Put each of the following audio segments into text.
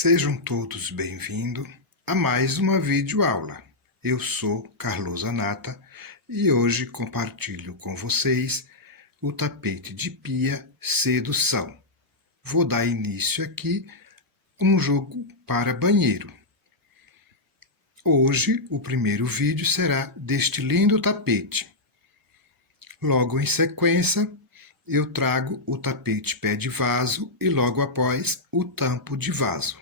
Sejam todos bem-vindos a mais uma videoaula. Eu sou Carlos Anata e hoje compartilho com vocês o tapete de pia Sedução. Vou dar início aqui a um jogo para banheiro. Hoje o primeiro vídeo será deste lindo tapete. Logo em sequência, eu trago o tapete pé de vaso e logo após o tampo de vaso.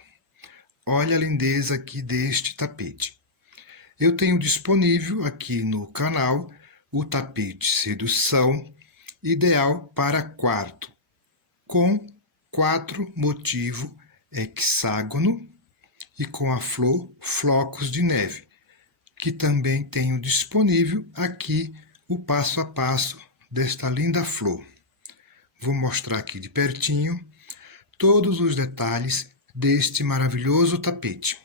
Olha a lindeza aqui deste tapete. Eu tenho disponível aqui no canal o tapete Sedução, ideal para quarto, com 4 motivos hexágono e com a flor flocos de neve, que também tenho disponível aqui o passo a passo desta linda flor. Vou mostrar aqui de pertinho todos os detalhes deste maravilhoso tapete.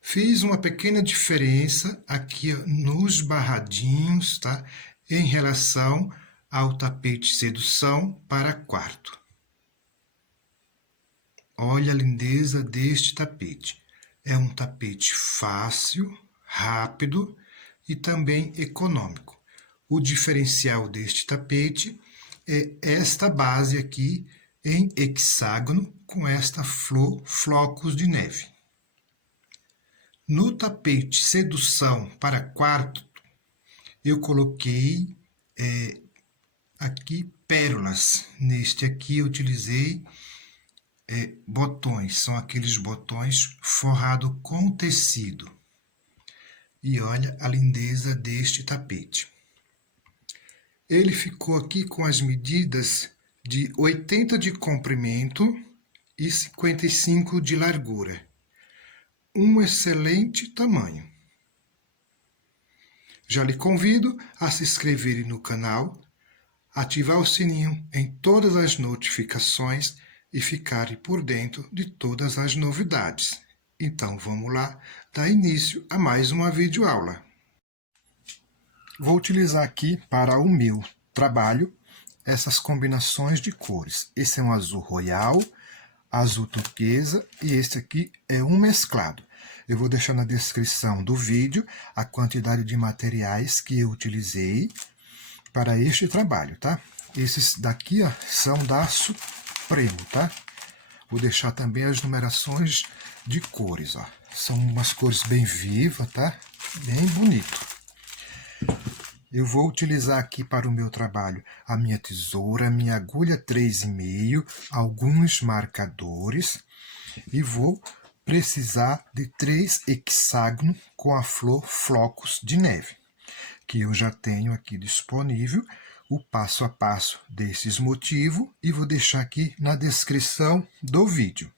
Fiz uma pequena diferença aqui nos barradinhos, tá? Em relação ao tapete Sedução para quarto. Olha a lindeza deste tapete. É um tapete fácil, rápido e também econômico. O diferencial deste tapete é esta base aqui em hexágono com esta flor flocos de neve. No tapete Sedução para quarto, eu coloquei aqui pérolas. Neste aqui eu utilizei botões, são aqueles botões forrados com tecido. E olha a lindeza deste tapete. Ele ficou aqui com as medidas de 80 de comprimento e 55 de largura. Um excelente tamanho. Já lhe convido a se inscrever no canal, ativar o sininho em todas as notificações e ficar por dentro de todas as novidades. Então vamos lá dar início a mais uma videoaula. Vou utilizar aqui para o meu trabalho essas combinações de cores. Esse é um azul royal, azul turquesa e este aqui é um mesclado. Eu vou deixar na descrição do vídeo a quantidade de materiais que eu utilizei para este trabalho, tá? Esses daqui ó, são da Supremo, tá? Vou deixar também as numerações de cores, ó. São umas cores bem vivas, tá? Bem bonito. Eu vou utilizar aqui para o meu trabalho a minha tesoura, a minha agulha 3,5, alguns marcadores e vou precisar de 3 hexágonos com a flor flocos de neve, que eu já tenho aqui disponível o passo a passo desses motivos e vou deixar aqui na descrição do vídeo.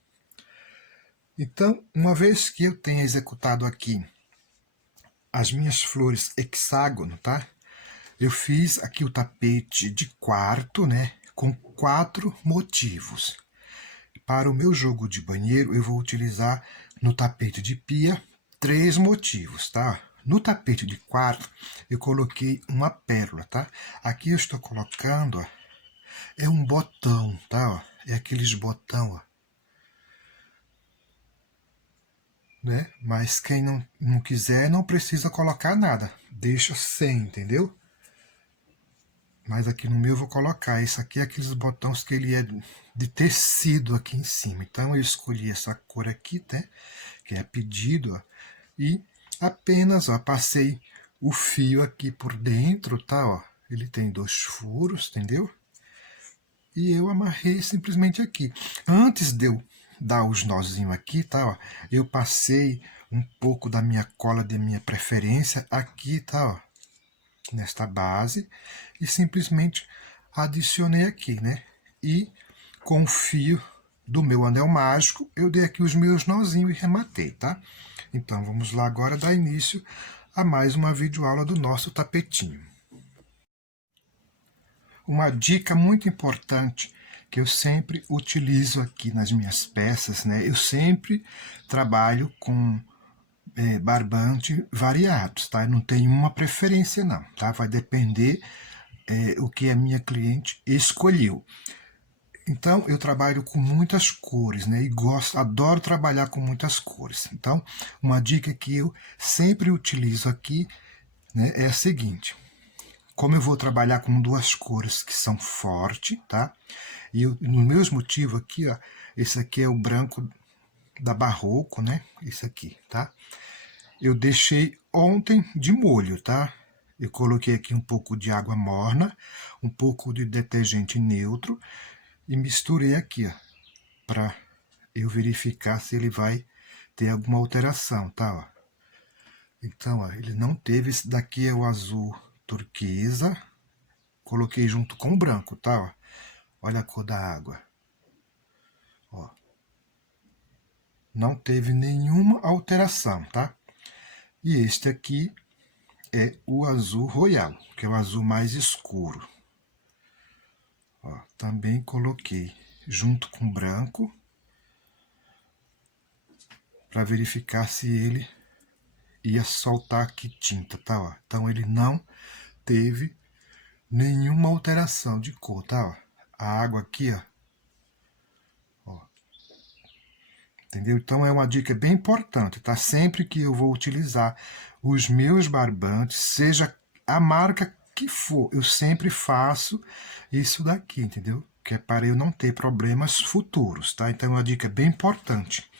Então, uma vez que eu tenha executado aqui as minhas flores hexágono, tá? Eu fiz aqui o tapete de quarto, né, com 4 motivos. Para o meu jogo de banheiro, eu vou utilizar no tapete de pia 3 motivos, tá? No tapete de quarto, eu coloquei uma pérola, tá? Aqui eu estou colocando, ó, é um botão, tá? Ó, é aqueles botão, ó. Né? Mas quem não quiser, não precisa colocar nada. Deixa sem, entendeu? Mas aqui no meu eu vou colocar. Esse aqui é aqueles botões que ele é de tecido aqui em cima. Então eu escolhi essa cor aqui, né? Que é pedido, ó, e apenas, ó, passei o fio aqui por dentro, tá? Ó, ele tem 2 furos, entendeu? E eu amarrei simplesmente aqui. Antes de eu dar os nozinhos aqui, tá? Ó, eu passei um pouco da minha cola de minha preferência aqui, tá? Ó, nesta base e simplesmente adicionei aqui, né? E com o fio do meu anel mágico eu dei aqui os meus nozinhos e rematei, tá? Então vamos lá agora dar início a mais uma videoaula do nosso tapetinho. Uma dica muito importante que eu sempre utilizo aqui nas minhas peças, né? Eu sempre trabalho com barbante variados, tá? Eu não tenho uma preferência não, tá? Vai depender o que a minha cliente escolheu. Então, eu trabalho com muitas cores, né? E adoro trabalhar com muitas cores. Então, uma dica que eu sempre utilizo aqui, né, é a seguinte. Como eu vou trabalhar com duas cores que são fortes, tá? E nos meus motivos aqui, ó, esse aqui é o branco da Barroco, né? Esse aqui, tá? Eu deixei ontem de molho, tá? Eu coloquei aqui um pouco de água morna, um pouco de detergente neutro e misturei aqui, ó, para eu verificar se ele vai ter alguma alteração, tá? Ó. Então, ó, ele não teve. Esse daqui é o azul turquesa. Coloquei junto com o branco, tá? Ó. Olha a cor da água. Ó. Não teve nenhuma alteração, tá? E este aqui é o azul royal, que é o azul mais escuro. Ó, também coloquei junto com o branco para verificar se ele ia soltar aqui tinta, tá? Ó. Então ele não teve nenhuma alteração de cor, tá? Ó. A água aqui, ó. Entendeu? Então é uma dica bem importante, tá? Sempre que eu vou utilizar os meus barbantes, seja a marca que for, eu sempre faço isso daqui, entendeu? Que é para eu não ter problemas futuros, tá? Então é uma dica bem importante.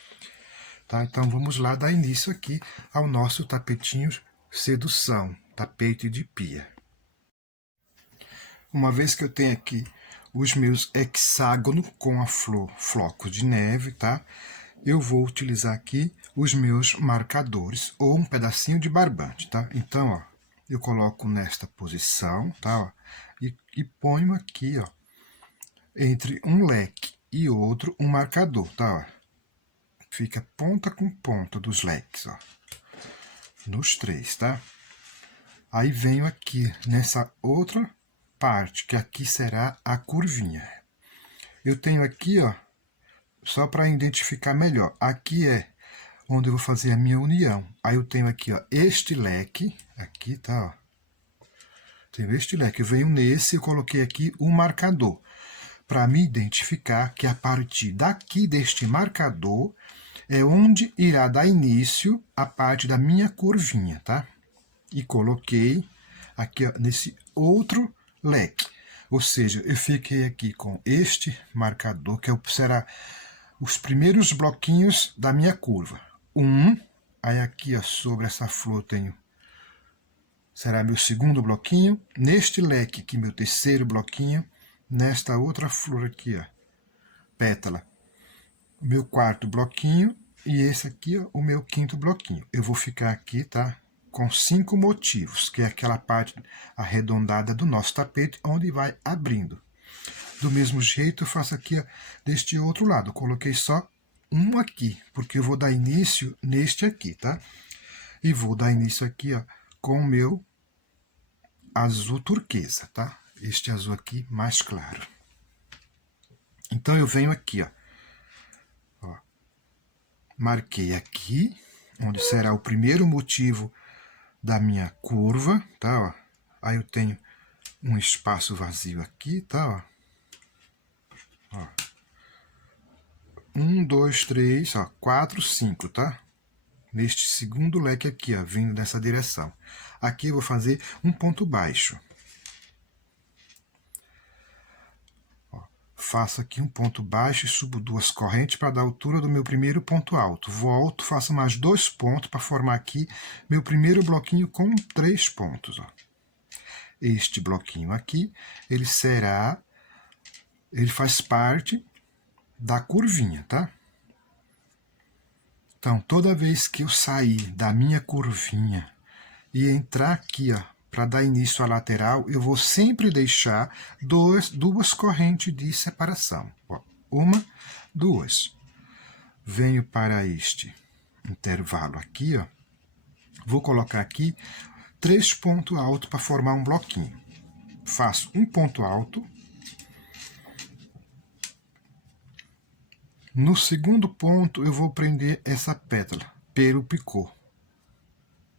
Tá? Então vamos lá dar início aqui ao nosso tapetinho sedução, tapete de pia. Uma vez que eu tenho aqui os meus hexágonos com a flor flocos de neve, tá? Eu vou utilizar aqui os meus marcadores ou um pedacinho de barbante, tá? Então, ó, eu coloco nesta posição, tá? Ó, e ponho aqui, ó, entre um leque e outro um marcador, tá? Ó. Fica ponta com ponta dos leques, ó, nos três, tá? Aí venho aqui nessa outra parte, que aqui será a curvinha. Eu tenho aqui, ó, só para identificar melhor, aqui é onde eu vou fazer a minha união. Aí eu tenho aqui, ó, este leque, aqui, tá, ó. Tenho este leque, eu venho nesse, eu coloquei aqui o marcador, para me identificar que a partir daqui deste marcador é onde irá dar início a parte da minha curvinha, tá? E coloquei aqui, ó, nesse outro leque. Ou seja, eu fiquei aqui com este marcador, que será os primeiros bloquinhos da minha curva. Aí aqui, ó, sobre essa flor tenho, será meu segundo bloquinho. Neste leque aqui, meu terceiro bloquinho. Nesta outra flor aqui, ó, pétala, meu quarto bloquinho. E esse aqui, ó, o meu quinto bloquinho. Eu vou ficar aqui, tá? Com 5 motivos, que é aquela parte arredondada do nosso tapete, onde vai abrindo. Do mesmo jeito, eu faço aqui, ó, deste outro lado. Eu coloquei só um aqui, porque eu vou dar início neste aqui, tá? E vou dar início aqui, ó, com o meu azul turquesa, tá? Este azul aqui mais claro. Então, eu venho aqui, ó. Marquei aqui, onde será o primeiro motivo da minha curva, tá? Ó. Aí eu tenho um espaço vazio aqui, tá? Ó. 1, 2, 3, 4, 5, tá? Neste segundo leque aqui, ó, vindo nessa direção. Aqui eu vou fazer um ponto baixo. Faço aqui um ponto baixo e subo 2 correntes para dar a altura do meu primeiro ponto alto. Volto, faço mais 2 pontos para formar aqui meu primeiro bloquinho com 3 pontos. Ó. Este bloquinho aqui, ele faz parte da curvinha, tá? Então, toda vez que eu sair da minha curvinha e entrar aqui, ó, para dar início à lateral, eu vou sempre deixar duas correntes de separação. Ó, 1, 2. Venho para este intervalo aqui, ó. Vou colocar aqui 3 pontos altos para formar um bloquinho. Faço um ponto alto. No segundo ponto, eu vou prender essa pétala pelo picô.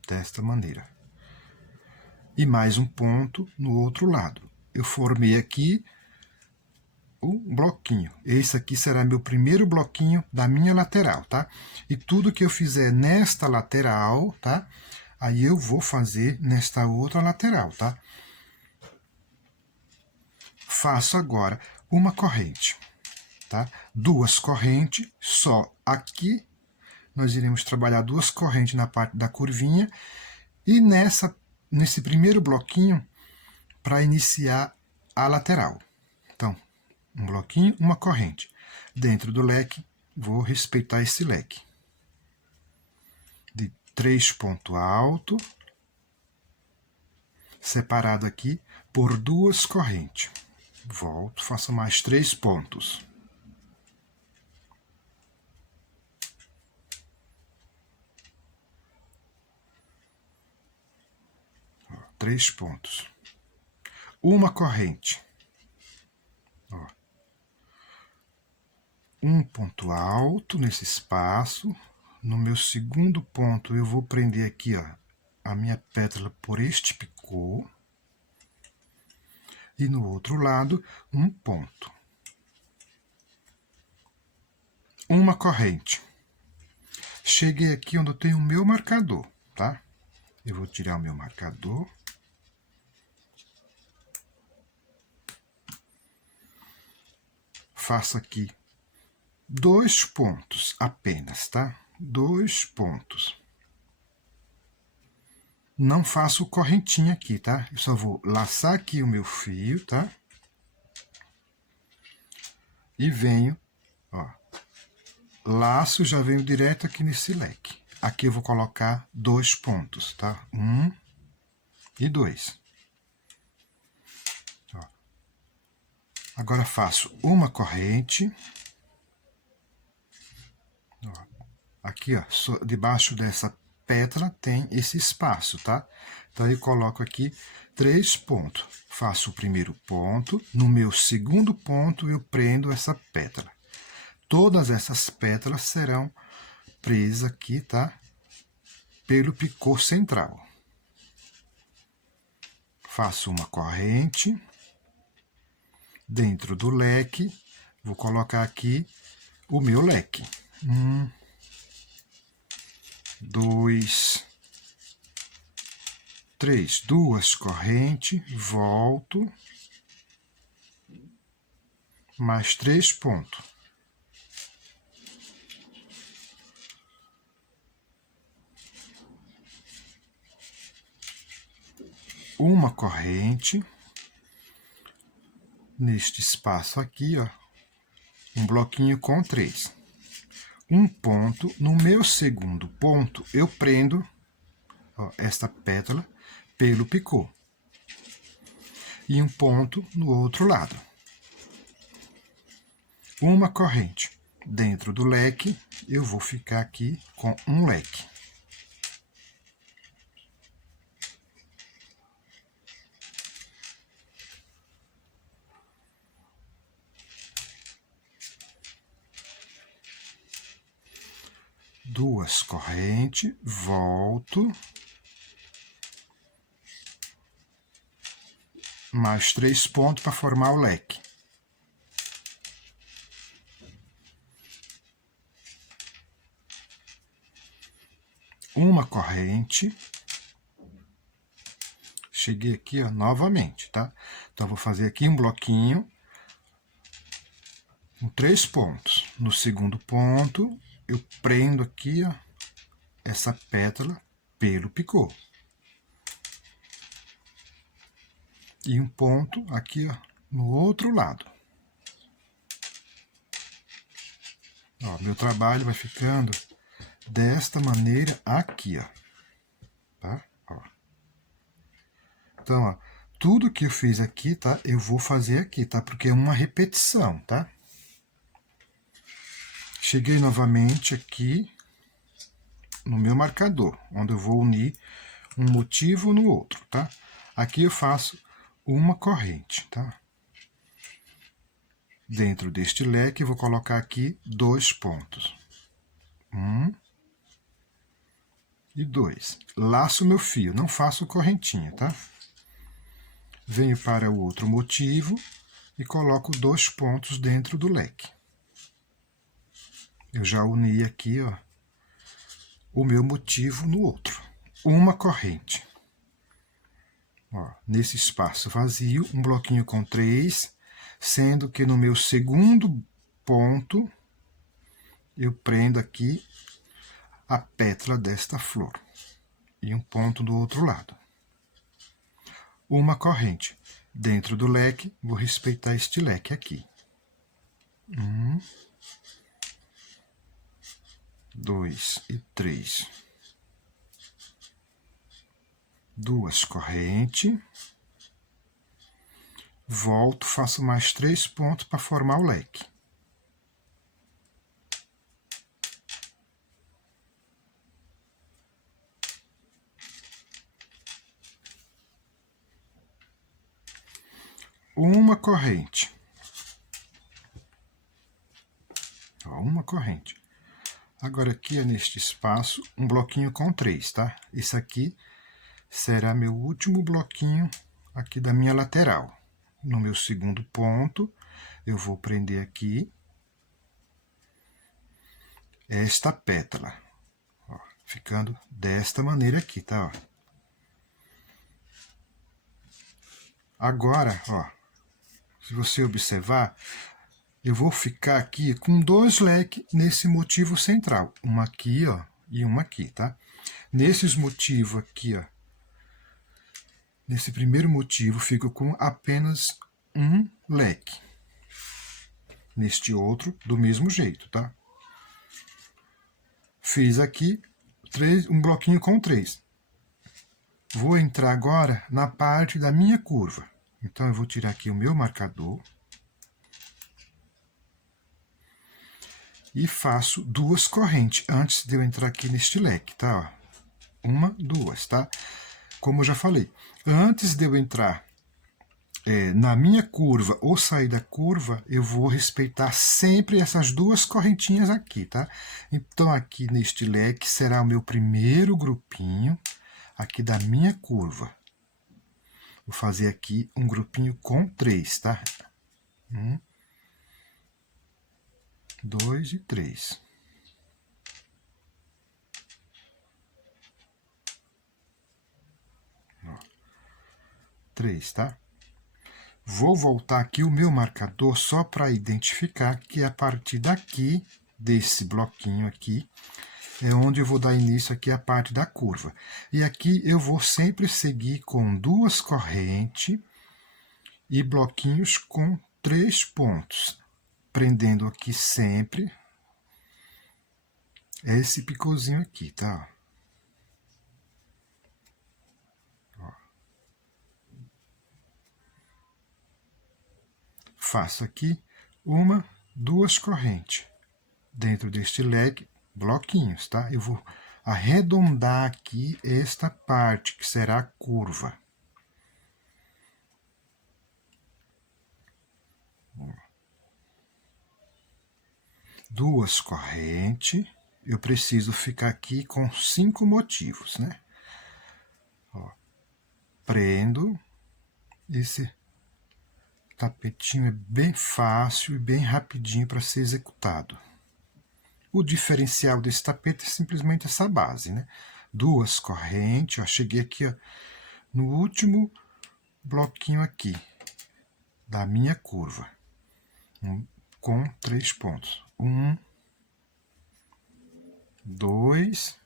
Desta maneira. E mais um ponto no outro lado. Eu formei aqui um bloquinho. Esse aqui será meu primeiro bloquinho da minha lateral, tá? E tudo que eu fizer nesta lateral, tá? Aí eu vou fazer nesta outra lateral, tá? Faço agora uma corrente, tá? Duas correntes, só aqui. Nós iremos trabalhar duas correntes na parte da curvinha. E nesse primeiro bloquinho, para iniciar a lateral. Então, um bloquinho, uma corrente. Dentro do leque, vou respeitar esse leque. De 3 pontos altos, separado aqui por duas correntes. Volto, faço mais 3 pontos. Ó, 3 pontos. Uma corrente. Ó. Um ponto alto nesse espaço. No meu segundo ponto, eu vou prender aqui, ó, a minha pétala por este picô. E no outro lado, um ponto. Uma corrente. Cheguei aqui onde eu tenho o meu marcador, tá? Eu vou tirar o meu marcador. Faço aqui 2 pontos apenas, tá? 2 pontos. Não faço correntinha aqui, tá? Eu só vou laçar aqui o meu fio, tá? E venho, ó. Laço, já venho direto aqui nesse leque. Aqui eu vou colocar 2 pontos, tá? 1 e 2. Ó. Agora faço uma corrente. Ó. Aqui, ó, debaixo dessa pétala tem esse espaço, tá? Então, eu coloco aqui 3 pontos. Faço o primeiro ponto. No meu segundo ponto, eu prendo essa pétala. Todas essas pétalas serão presas aqui, tá? Pelo picô central. Faço uma corrente. Dentro do leque, vou colocar aqui o meu leque. 1, 2, 3, 2 correntes, volto, mais 3 pontos. Uma corrente, neste espaço aqui, ó, um bloquinho com 3. Um ponto, no meu segundo ponto, eu prendo, ó, esta pétala pelo picô. E um ponto no outro lado. Uma corrente. Dentro do leque, eu vou ficar aqui com um leque. Duas correntes, volto. Mais 3 pontos para formar o leque. Uma corrente. Cheguei aqui, ó, novamente, tá? Então, vou fazer aqui um bloquinho com 3 pontos. No segundo ponto, eu prendo aqui, ó, essa pétala pelo picô. E um ponto aqui, ó, no outro lado. Ó, meu trabalho vai ficando desta maneira aqui, ó. Tá? Ó. Então, ó, tudo que eu fiz aqui, tá? Eu vou fazer aqui, tá? Porque é uma repetição, tá? Cheguei novamente aqui no meu marcador, onde eu vou unir um motivo no outro, tá? Aqui eu faço uma corrente, tá? Dentro deste leque, eu vou colocar aqui 2 pontos. 1 e 2. Laço meu fio, não faço correntinha, tá? Venho para o outro motivo, e coloco 2 pontos dentro do leque. Eu já uni aqui, ó, o meu motivo no outro. Uma corrente. Ó, nesse espaço vazio, um bloquinho com 3, sendo que no meu segundo ponto, eu prendo aqui a pétala desta flor. E um ponto do outro lado. Uma corrente. Dentro do leque, vou respeitar este leque aqui. 1, 2 e 3. 2 correntes. Volto, faço mais 3 pontos para formar o leque. Uma corrente. Ó, uma corrente. Agora aqui, neste espaço, um bloquinho com 3, tá? Esse aqui será meu último bloquinho aqui da minha lateral. No meu segundo ponto, eu vou prender aqui esta pétala, ó, ficando desta maneira aqui, tá? Ó. Agora, ó, se você observar, eu vou ficar aqui com 2 leques nesse motivo central. Uma aqui, ó, e uma aqui, tá? Nesses motivos aqui, ó, nesse primeiro motivo, fico com apenas um leque. Neste outro, do mesmo jeito, tá? Fiz aqui um bloquinho com 3. Vou entrar agora na parte da minha curva. Então, eu vou tirar aqui o meu marcador. E faço 2 correntes antes de eu entrar aqui neste leque, tá? Ó, 1, 2, tá? Como eu já falei, antes de eu entrar na minha curva ou sair da curva, eu vou respeitar sempre essas 2 correntinhas aqui, tá? Então, aqui neste leque será o meu primeiro grupinho aqui da minha curva. Vou fazer aqui um grupinho com 3, tá? 1, 2 e 3. Ó, 3, tá? Vou voltar aqui o meu marcador só para identificar que a partir daqui, desse bloquinho aqui, é onde eu vou dar início aqui à parte da curva. E aqui eu vou sempre seguir com 2 correntes e bloquinhos com 3 pontos, prendendo aqui sempre esse picôzinho aqui, tá? Ó. Faço aqui 1, 2 correntes. Dentro deste leque, bloquinhos, tá? Eu vou arredondar aqui esta parte, que será a curva. Duas correntes. Eu preciso ficar aqui com 5 motivos, né? Ó, prendo. Esse tapetinho é bem fácil e bem rapidinho para ser executado. O diferencial desse tapete é simplesmente essa base, né? 2 correntes, ó, cheguei aqui, ó, no último bloquinho aqui da minha curva, com 3 pontos. 1, 2,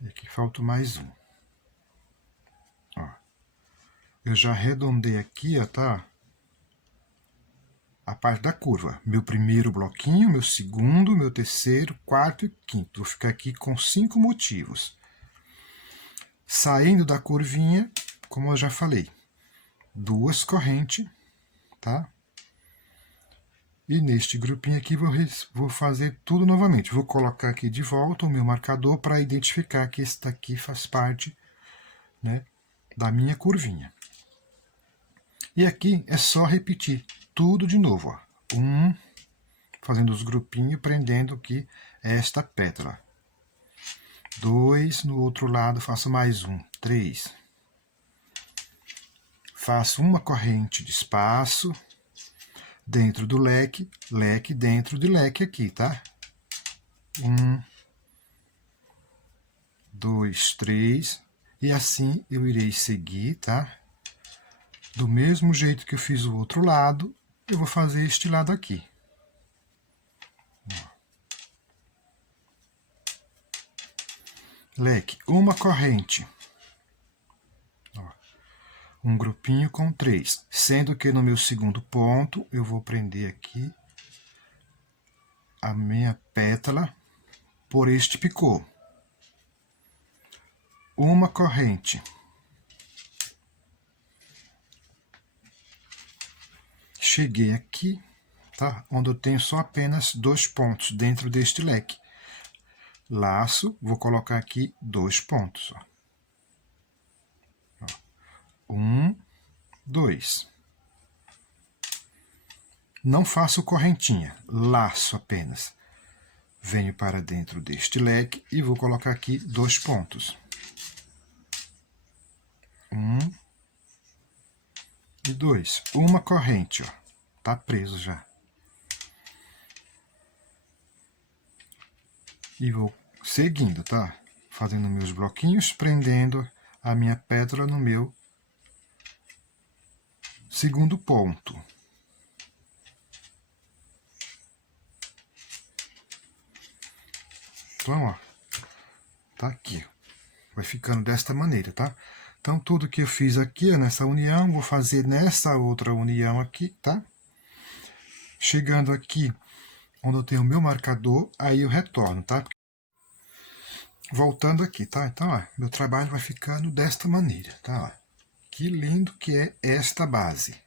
e aqui falta mais um. Ó, eu já arredondei aqui, ó, tá? A parte da curva. Meu primeiro bloquinho, meu segundo, meu terceiro, quarto e quinto. Vou ficar aqui com 5 motivos. Saindo da curvinha, como eu já falei, 2 correntes, tá? E neste grupinho aqui vou fazer tudo novamente. Vou colocar aqui de volta o meu marcador para identificar que esse daqui faz parte, né, da minha curvinha. E aqui é só repetir tudo de novo, ó. Fazendo os grupinhos, prendendo aqui esta pétala. 2, no outro lado faço mais um, 3. Faço uma corrente de espaço dentro do leque, leque dentro de leque aqui, tá? 1, 2, 3, e assim eu irei seguir, tá? Do mesmo jeito que eu fiz o outro lado, eu vou fazer este lado aqui. Leque, uma corrente. Um grupinho com 3, sendo que no meu segundo ponto eu vou prender aqui a minha pétala por este picô. Uma corrente. Cheguei aqui, tá? Onde eu tenho só apenas 2 pontos dentro deste leque. Laço, vou colocar aqui 2 pontos. 1, 2. Não faço correntinha, laço apenas. Venho para dentro deste leque e vou colocar aqui 2 pontos. 1 e 2. Uma corrente, ó. Tá preso já. E vou seguindo, tá? Fazendo meus bloquinhos, prendendo a minha pétala no meu segundo ponto. Então, ó, tá aqui. Vai ficando desta maneira, tá? Então, tudo que eu fiz aqui, ó, nessa união, vou fazer nessa outra união aqui, tá? Chegando aqui, onde eu tenho o meu marcador, aí eu retorno, tá? Voltando aqui, tá? Então, ó, meu trabalho vai ficando desta maneira, tá? Ó, que lindo que é esta base,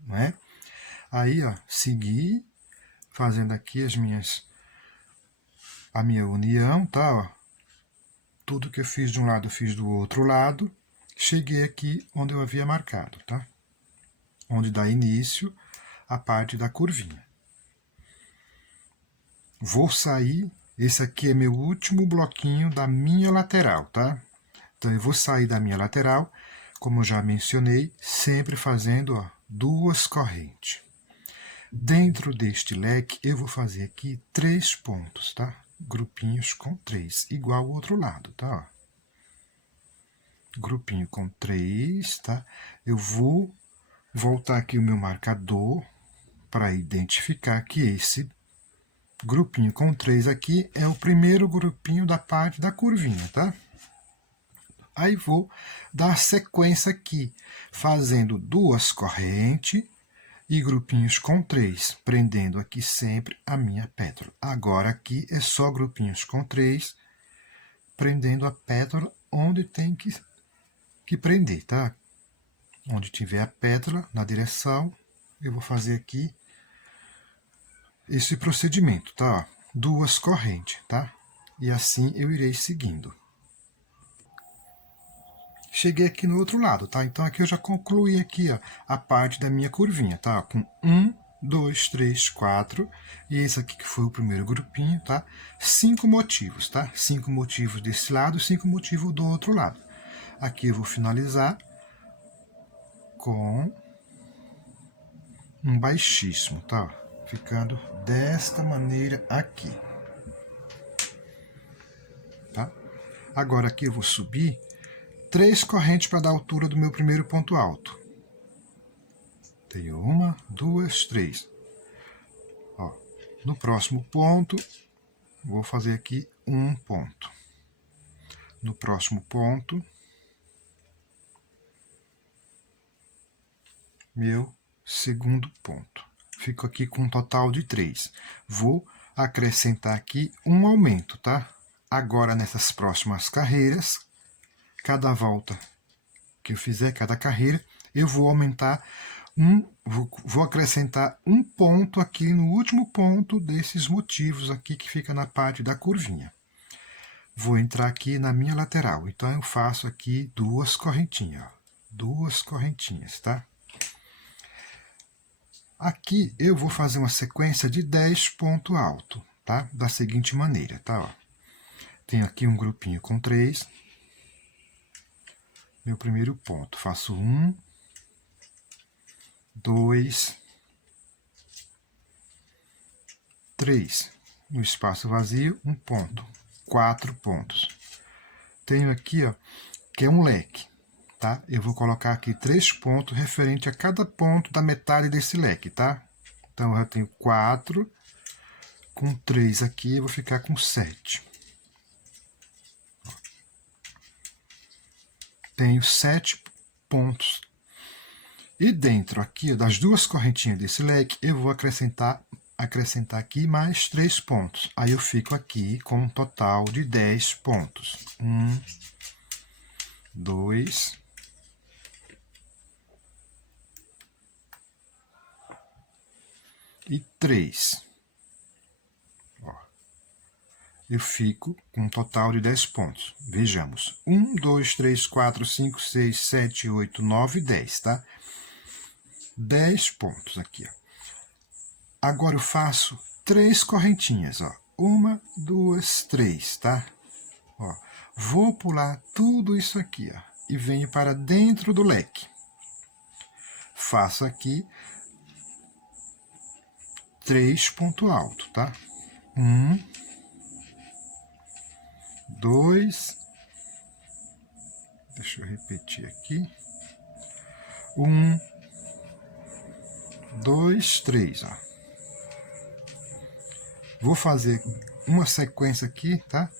não é? Aí, ó, segui fazendo aqui a minha união, tá? Ó, tudo que eu fiz de um lado, eu fiz do outro lado. Cheguei aqui onde eu havia marcado, tá? Onde dá início a parte da curvinha. Vou sair, esse aqui é meu último bloquinho da minha lateral, tá? Então, eu vou sair da minha lateral, como eu já mencionei, sempre fazendo, ó, 2 correntes. Dentro deste leque, eu vou fazer aqui 3 pontos, tá? Grupinhos com 3, igual o outro lado, tá? Grupinho com 3, tá? Eu vou voltar aqui o meu marcador para identificar que esse grupinho com 3 aqui é o primeiro grupinho da parte da curvinha, tá? Aí vou dar sequência aqui, fazendo 2 correntes e grupinhos com 3, prendendo aqui sempre a minha pétala. Agora aqui é só grupinhos com 3, prendendo a pétala onde tem que prender, tá? Onde tiver a pétala na direção, eu vou fazer aqui esse procedimento, tá? 2 correntes, tá? E assim eu irei seguindo. Cheguei aqui no outro lado, tá? Então aqui eu já concluí aqui, ó, a parte da minha curvinha, tá? Com 1, 2, 3, 4, e esse aqui que foi o primeiro grupinho, tá? 5 motivos, tá? 5 motivos desse lado, 5 motivos do outro lado. Aqui eu vou finalizar com um baixíssimo, tá? Ficando desta maneira aqui, tá? Agora aqui eu vou subir 3 correntes para dar a altura do meu primeiro ponto alto. Tenho 1, 2, 3. Ó, no próximo ponto, vou fazer aqui um ponto. No próximo ponto, meu segundo ponto. Fico aqui com um total de 3. Vou acrescentar aqui um aumento, tá? Agora, nessas próximas carreiras, cada volta que eu fizer, cada carreira, eu vou aumentar vou acrescentar um ponto aqui no último ponto desses motivos aqui que fica na parte da curvinha. Vou entrar aqui na minha lateral, então eu faço aqui 2 correntinhas, ó, 2 correntinhas, tá? Aqui eu vou fazer uma sequência de 10 pontos altos, tá? Da seguinte maneira, tá? Ó. tenho aqui um grupinho com 3. Meu primeiro ponto. Faço 1, 2, 3. No espaço vazio, um ponto. 4 pontos. Tenho aqui, ó, que é um leque, tá? Eu vou colocar aqui 3 pontos referente a cada ponto da metade desse leque, tá? Então, eu já tenho 4, com 3 aqui, eu vou ficar com 7. Tenho 7 pontos. E dentro aqui, das duas correntinhas desse leque, eu vou acrescentar aqui mais 3 pontos. Aí eu fico aqui com um total de 10 pontos. 1, 2, 3. Ó, eu fico com um total de 10 pontos. Vejamos. 1, 2, 3, 4, 5, 6, 7, 8, 9, 10, tá? 10 pontos aqui, ó. Agora eu faço 3 correntinhas, ó. 1, 2, 3, tá? Ó, vou pular tudo isso aqui, ó, e venho para dentro do leque. Faço aqui 3 pontos altos, tá? 1, 2, deixa eu repetir aqui. 1, 2, 3, ó. Vou fazer uma sequência aqui, tá?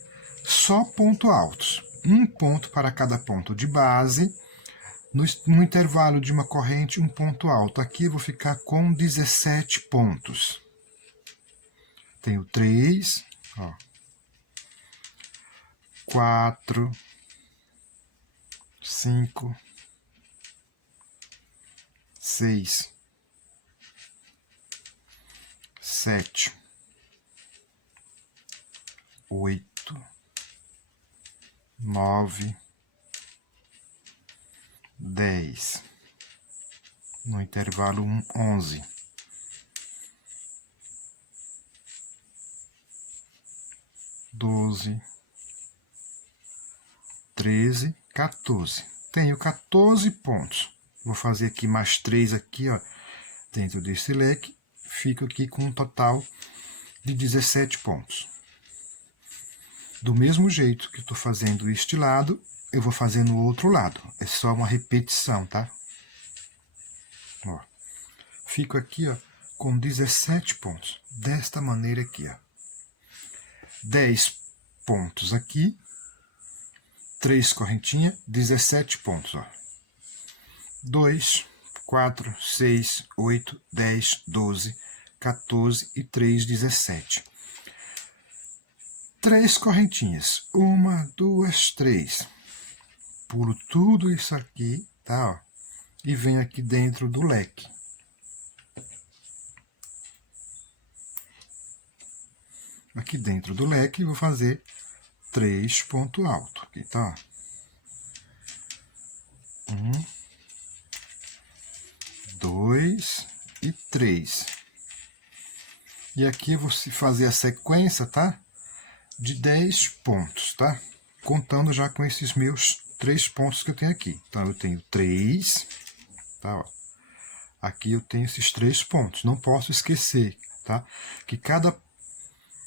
Só pontos altos. Um ponto para cada ponto de base. No intervalo de uma corrente, um ponto alto. Aqui eu vou ficar com 17 pontos. Tenho 3, ó. 4, 5, 6, 7, 8, 9, 10. No intervalo 11. 12, 13, 14. Tenho 14 pontos. Vou fazer aqui mais 3 aqui, ó, dentro desse leque. Fico aqui com um total de 17 pontos. Do mesmo jeito que estou fazendo este lado, eu vou fazer no outro lado. É só uma repetição, tá? Ó. Fico aqui, ó, com 17 pontos. Desta maneira aqui, ó. 10 pontos aqui. 3 correntinhas, 17 pontos, ó. 2, 4, 6, 8, 10, 12, 14 e 3, 17. 3 correntinhas. 1, 2, 3. Pulo tudo isso aqui, tá? Ó, e venho aqui dentro do leque. Aqui dentro do leque, vou fazer 3 pontos altos. Aqui, tá? 1, 2 e 3. E aqui eu vou fazer a sequência, tá? De 10 pontos, tá? Contando já com esses meus 3 pontos que eu tenho aqui. Então, eu tenho 3, tá? Ó. Aqui eu tenho esses 3 pontos. Não posso esquecer, tá? Que cada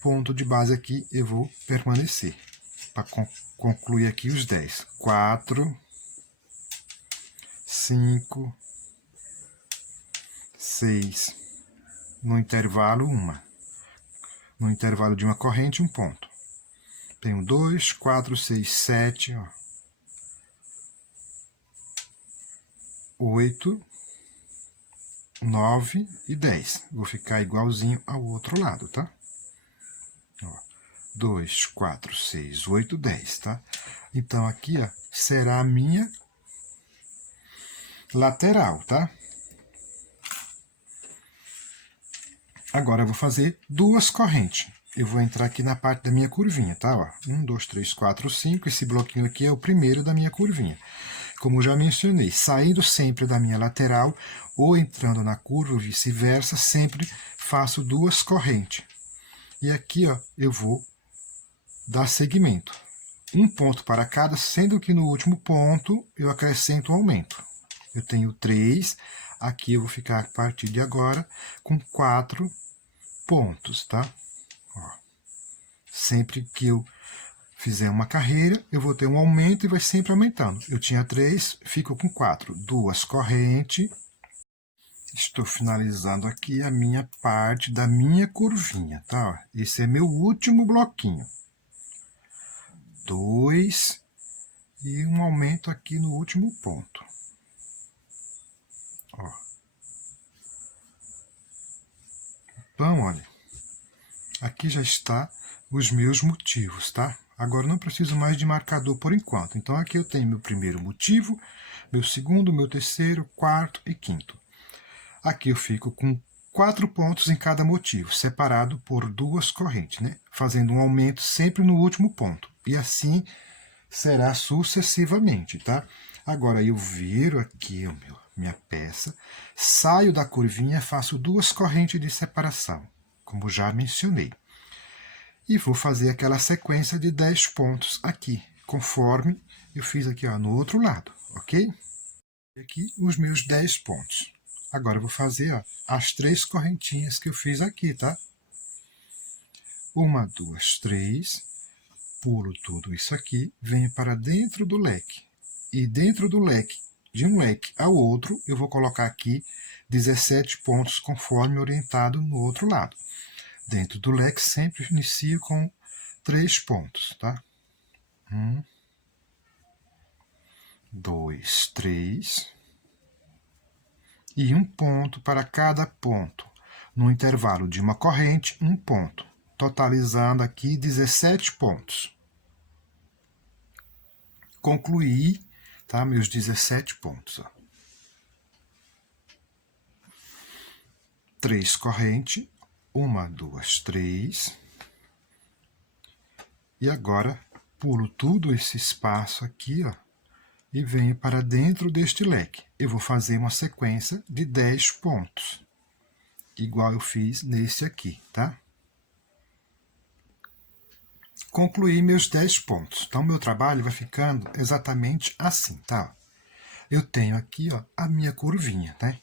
ponto de base aqui eu vou permanecer. Para concluir aqui os 10. 4, 5, 6. No intervalo, 1. No intervalo de uma corrente, um ponto. Tenho 2, 4, 6, 7, ó. 8, 9 e 10. Vou ficar igualzinho ao outro lado, tá? Ó, 2, 4, 6, 8, 10, tá? Então, aqui, ó, será a minha lateral, tá? Agora, eu vou fazer 2 correntes. Eu vou entrar aqui na parte da minha curvinha, tá? Ó, 1, 2, 3, 4, 5. Esse bloquinho aqui é o primeiro da minha curvinha. Como eu já mencionei, saindo sempre da minha lateral ou entrando na curva ou vice-versa, sempre faço 2 correntes. E aqui, ó, eu vou dar seguimento. Um ponto para cada, sendo que no último ponto eu acrescento um aumento. Eu tenho 3, aqui eu vou ficar a partir de agora com 4 pontos, tá? Ó. Sempre que eu fizer uma carreira, eu vou ter um aumento e vai sempre aumentando. Eu tinha 3, fico com 4. 2 correntes. Estou finalizando aqui a minha parte da minha curvinha, tá? Esse é meu último bloquinho. 2 e um aumento aqui no último ponto. Ó. Então, olha, aqui já está os meus motivos, tá? Agora não preciso mais de marcador por enquanto. Então aqui eu tenho meu primeiro motivo, meu segundo, meu terceiro, quarto e quinto. Aqui eu fico com 4 pontos em cada motivo, separado por 2 correntes, né? Fazendo um aumento sempre no último ponto. E assim será sucessivamente, tá? Agora eu viro aqui minha peça, saio da curvinha, faço 2 correntes de separação, como já mencionei. E vou fazer aquela sequência de 10 pontos aqui, conforme eu fiz aqui ó, no outro lado, ok? E aqui os meus 10 pontos. Agora eu vou fazer ó, as 3 correntinhas que eu fiz aqui, tá? 1, 2, 3, pulo tudo isso aqui, venho para dentro do leque. E dentro do leque, de um leque ao outro, eu vou colocar aqui 17 pontos conforme orientado no outro lado. Dentro do leque sempre inicio com 3 pontos, tá? 1, 2, 3. E um ponto para cada ponto. No intervalo de uma corrente, um ponto. Totalizando aqui 17 pontos. Concluí, tá? Meus 17 pontos. Ó. 3 correntes. 1, 2, 3. E agora pulo tudo esse espaço aqui, ó, e venho para dentro deste leque. Eu vou fazer uma sequência de 10 pontos, igual eu fiz nesse aqui, tá? Concluí meus 10 pontos. Então, meu trabalho vai ficando exatamente assim, tá? Eu tenho aqui, ó, a minha curvinha, né?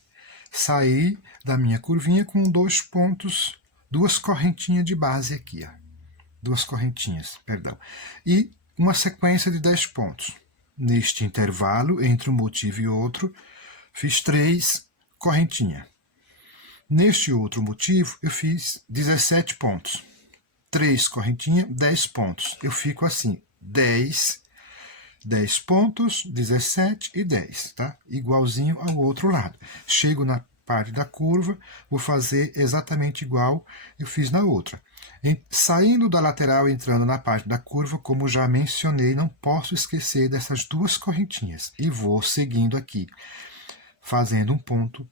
Saí da minha curvinha com 2 pontos, 2 correntinhas de base aqui, ó. 2 correntinhas, perdão. E uma sequência de 10 pontos. Neste intervalo, entre um motivo e outro, fiz 3 correntinhas. Neste outro motivo, eu fiz 17 pontos. 3 correntinhas, 10 pontos. Eu fico assim, 10 pontos, 17 e 10, tá? Igualzinho ao outro lado. Chego na parte da curva, vou fazer exatamente igual eu fiz na outra. Saindo da lateral e entrando na parte da curva, como já mencionei, não posso esquecer dessas 2 correntinhas. E vou seguindo aqui, fazendo um ponto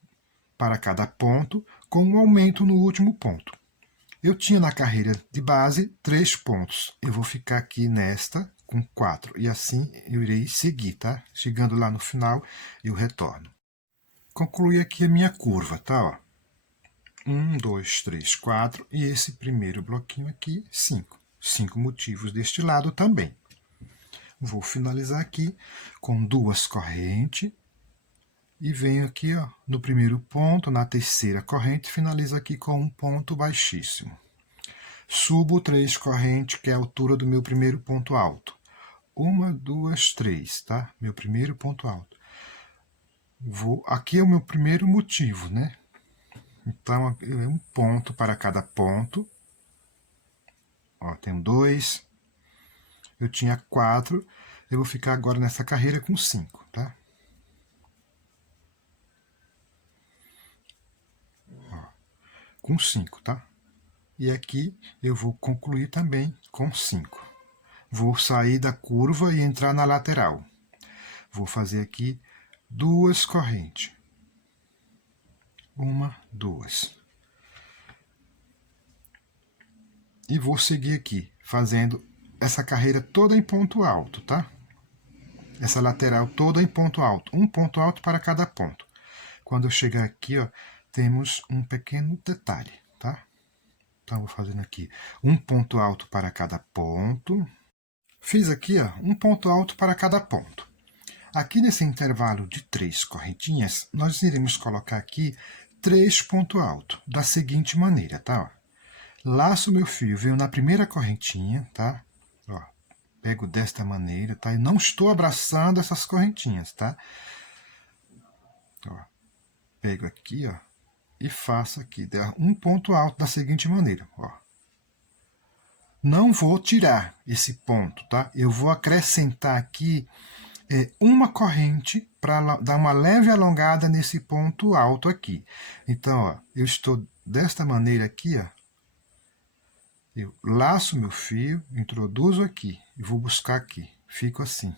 para cada ponto, com um aumento no último ponto. Eu tinha na carreira de base 3 pontos. Eu vou ficar aqui nesta com 4. E assim eu irei seguir, tá? Chegando lá no final, eu retorno. Concluí aqui a minha curva, tá? Ó. 1, 2, 3, 4. E esse primeiro bloquinho aqui, 5. 5 motivos deste lado também. Vou finalizar aqui com 2 correntes. E venho aqui ó, no primeiro ponto, na terceira corrente, finalizo aqui com um ponto baixíssimo. Subo 3 correntes, que é a altura do meu primeiro ponto alto. 1, 2, 3, tá? Meu primeiro ponto alto. Aqui é o meu primeiro motivo, né? Então, é um ponto para cada ponto. Ó, tenho 2. Eu tinha 4. Eu vou ficar agora nessa carreira com 5, tá? Com 5, tá? E aqui eu vou concluir também com 5. Vou sair da curva e entrar na lateral. Vou fazer aqui 2 correntes. 1, 2. E vou seguir aqui, fazendo essa carreira toda em ponto alto, tá? Essa lateral toda em ponto alto. Um ponto alto para cada ponto. Quando eu chegar aqui, ó, temos um pequeno detalhe, tá? Então, vou fazendo aqui um ponto alto para cada ponto. Fiz aqui, ó, um ponto alto para cada ponto. Aqui nesse intervalo de 3 correntinhas, nós iremos colocar aqui 3 pontos altos, da seguinte maneira, tá? Ó. Laço meu fio, venho na primeira correntinha, tá? Ó, pego desta maneira, tá? E não estou abraçando essas correntinhas, tá? Ó, pego aqui, ó, e faço aqui um ponto alto da seguinte maneira, ó. Não vou tirar esse ponto, tá? Eu vou acrescentar aqui uma corrente para dar uma leve alongada nesse ponto alto aqui. Então, ó, eu estou desta maneira aqui, ó. Eu laço meu fio, introduzo aqui e vou buscar aqui. Fico assim.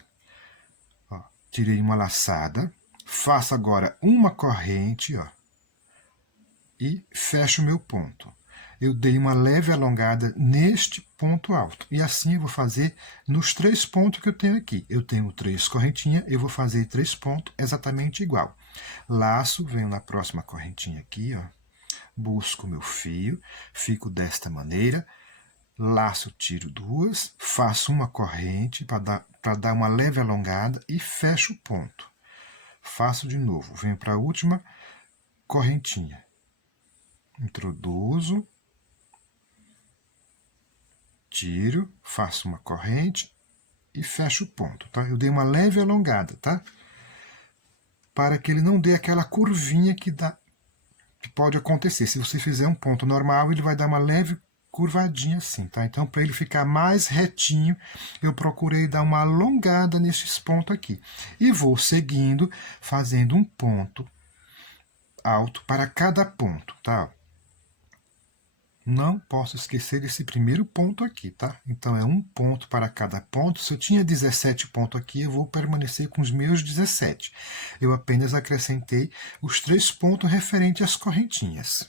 Ó, tirei uma laçada, faço agora uma corrente, ó, e fecho meu ponto. Eu dei uma leve alongada neste ponto alto. E assim eu vou fazer nos 3 pontos que eu tenho aqui. Eu tenho 3 correntinhas, eu vou fazer 3 pontos exatamente igual. Laço, venho na próxima correntinha aqui, ó, busco meu fio, fico desta maneira, laço, tiro 2, faço uma corrente para dar uma leve alongada e fecho o ponto. Faço de novo, venho para a última correntinha, introduzo, tiro, faço uma corrente e fecho o ponto, tá? Eu dei uma leve alongada, tá? Para que ele não dê aquela curvinha que pode acontecer. Se você fizer um ponto normal, ele vai dar uma leve curvadinha assim, tá? Então, para ele ficar mais retinho, eu procurei dar uma alongada nesses pontos aqui. E vou seguindo, fazendo um ponto alto para cada ponto, tá? Não posso esquecer desse primeiro ponto aqui, tá? Então, é um ponto para cada ponto. Se eu tinha 17 pontos aqui, eu vou permanecer com os meus 17. Eu apenas acrescentei os 3 pontos referentes às correntinhas.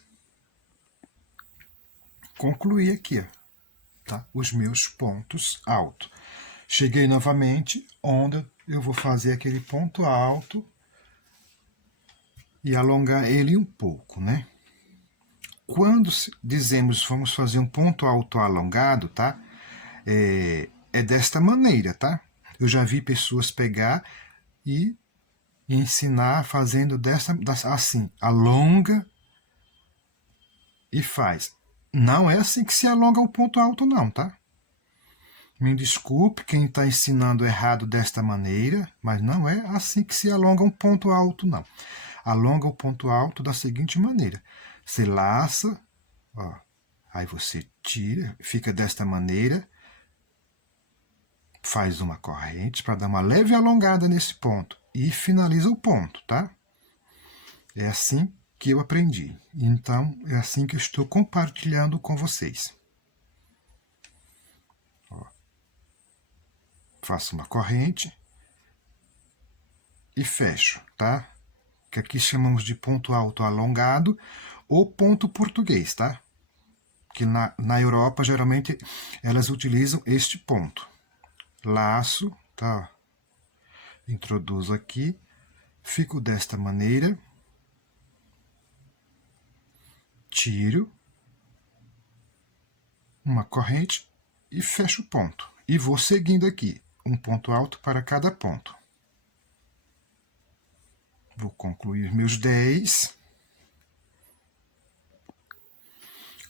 Concluí aqui, ó, tá? Os meus pontos altos. Cheguei novamente, onde eu vou fazer aquele ponto alto e alongar ele um pouco, né? Quando dizemos vamos fazer um ponto alto alongado, tá? É desta maneira, tá? Eu já vi pessoas pegar e ensinar fazendo assim, alonga e faz. Não é assim que se alonga o ponto alto, não, tá? Me desculpe quem está ensinando errado desta maneira, mas não é assim que se alonga um ponto alto, não. Alonga o ponto alto da seguinte maneira. Você laça, ó, aí você tira, fica desta maneira, faz uma corrente para dar uma leve alongada nesse ponto e finaliza o ponto, tá? É assim que eu aprendi. Então, é assim que eu estou compartilhando com vocês. Ó, faço uma corrente e fecho, tá? Que aqui chamamos de ponto alto alongado ou ponto português, tá? Que na Europa, geralmente, elas utilizam este ponto. Laço, tá? Introduzo aqui, fico desta maneira, tiro uma corrente e fecho o ponto. E vou seguindo aqui, um ponto alto para cada ponto. Vou concluir meus 10.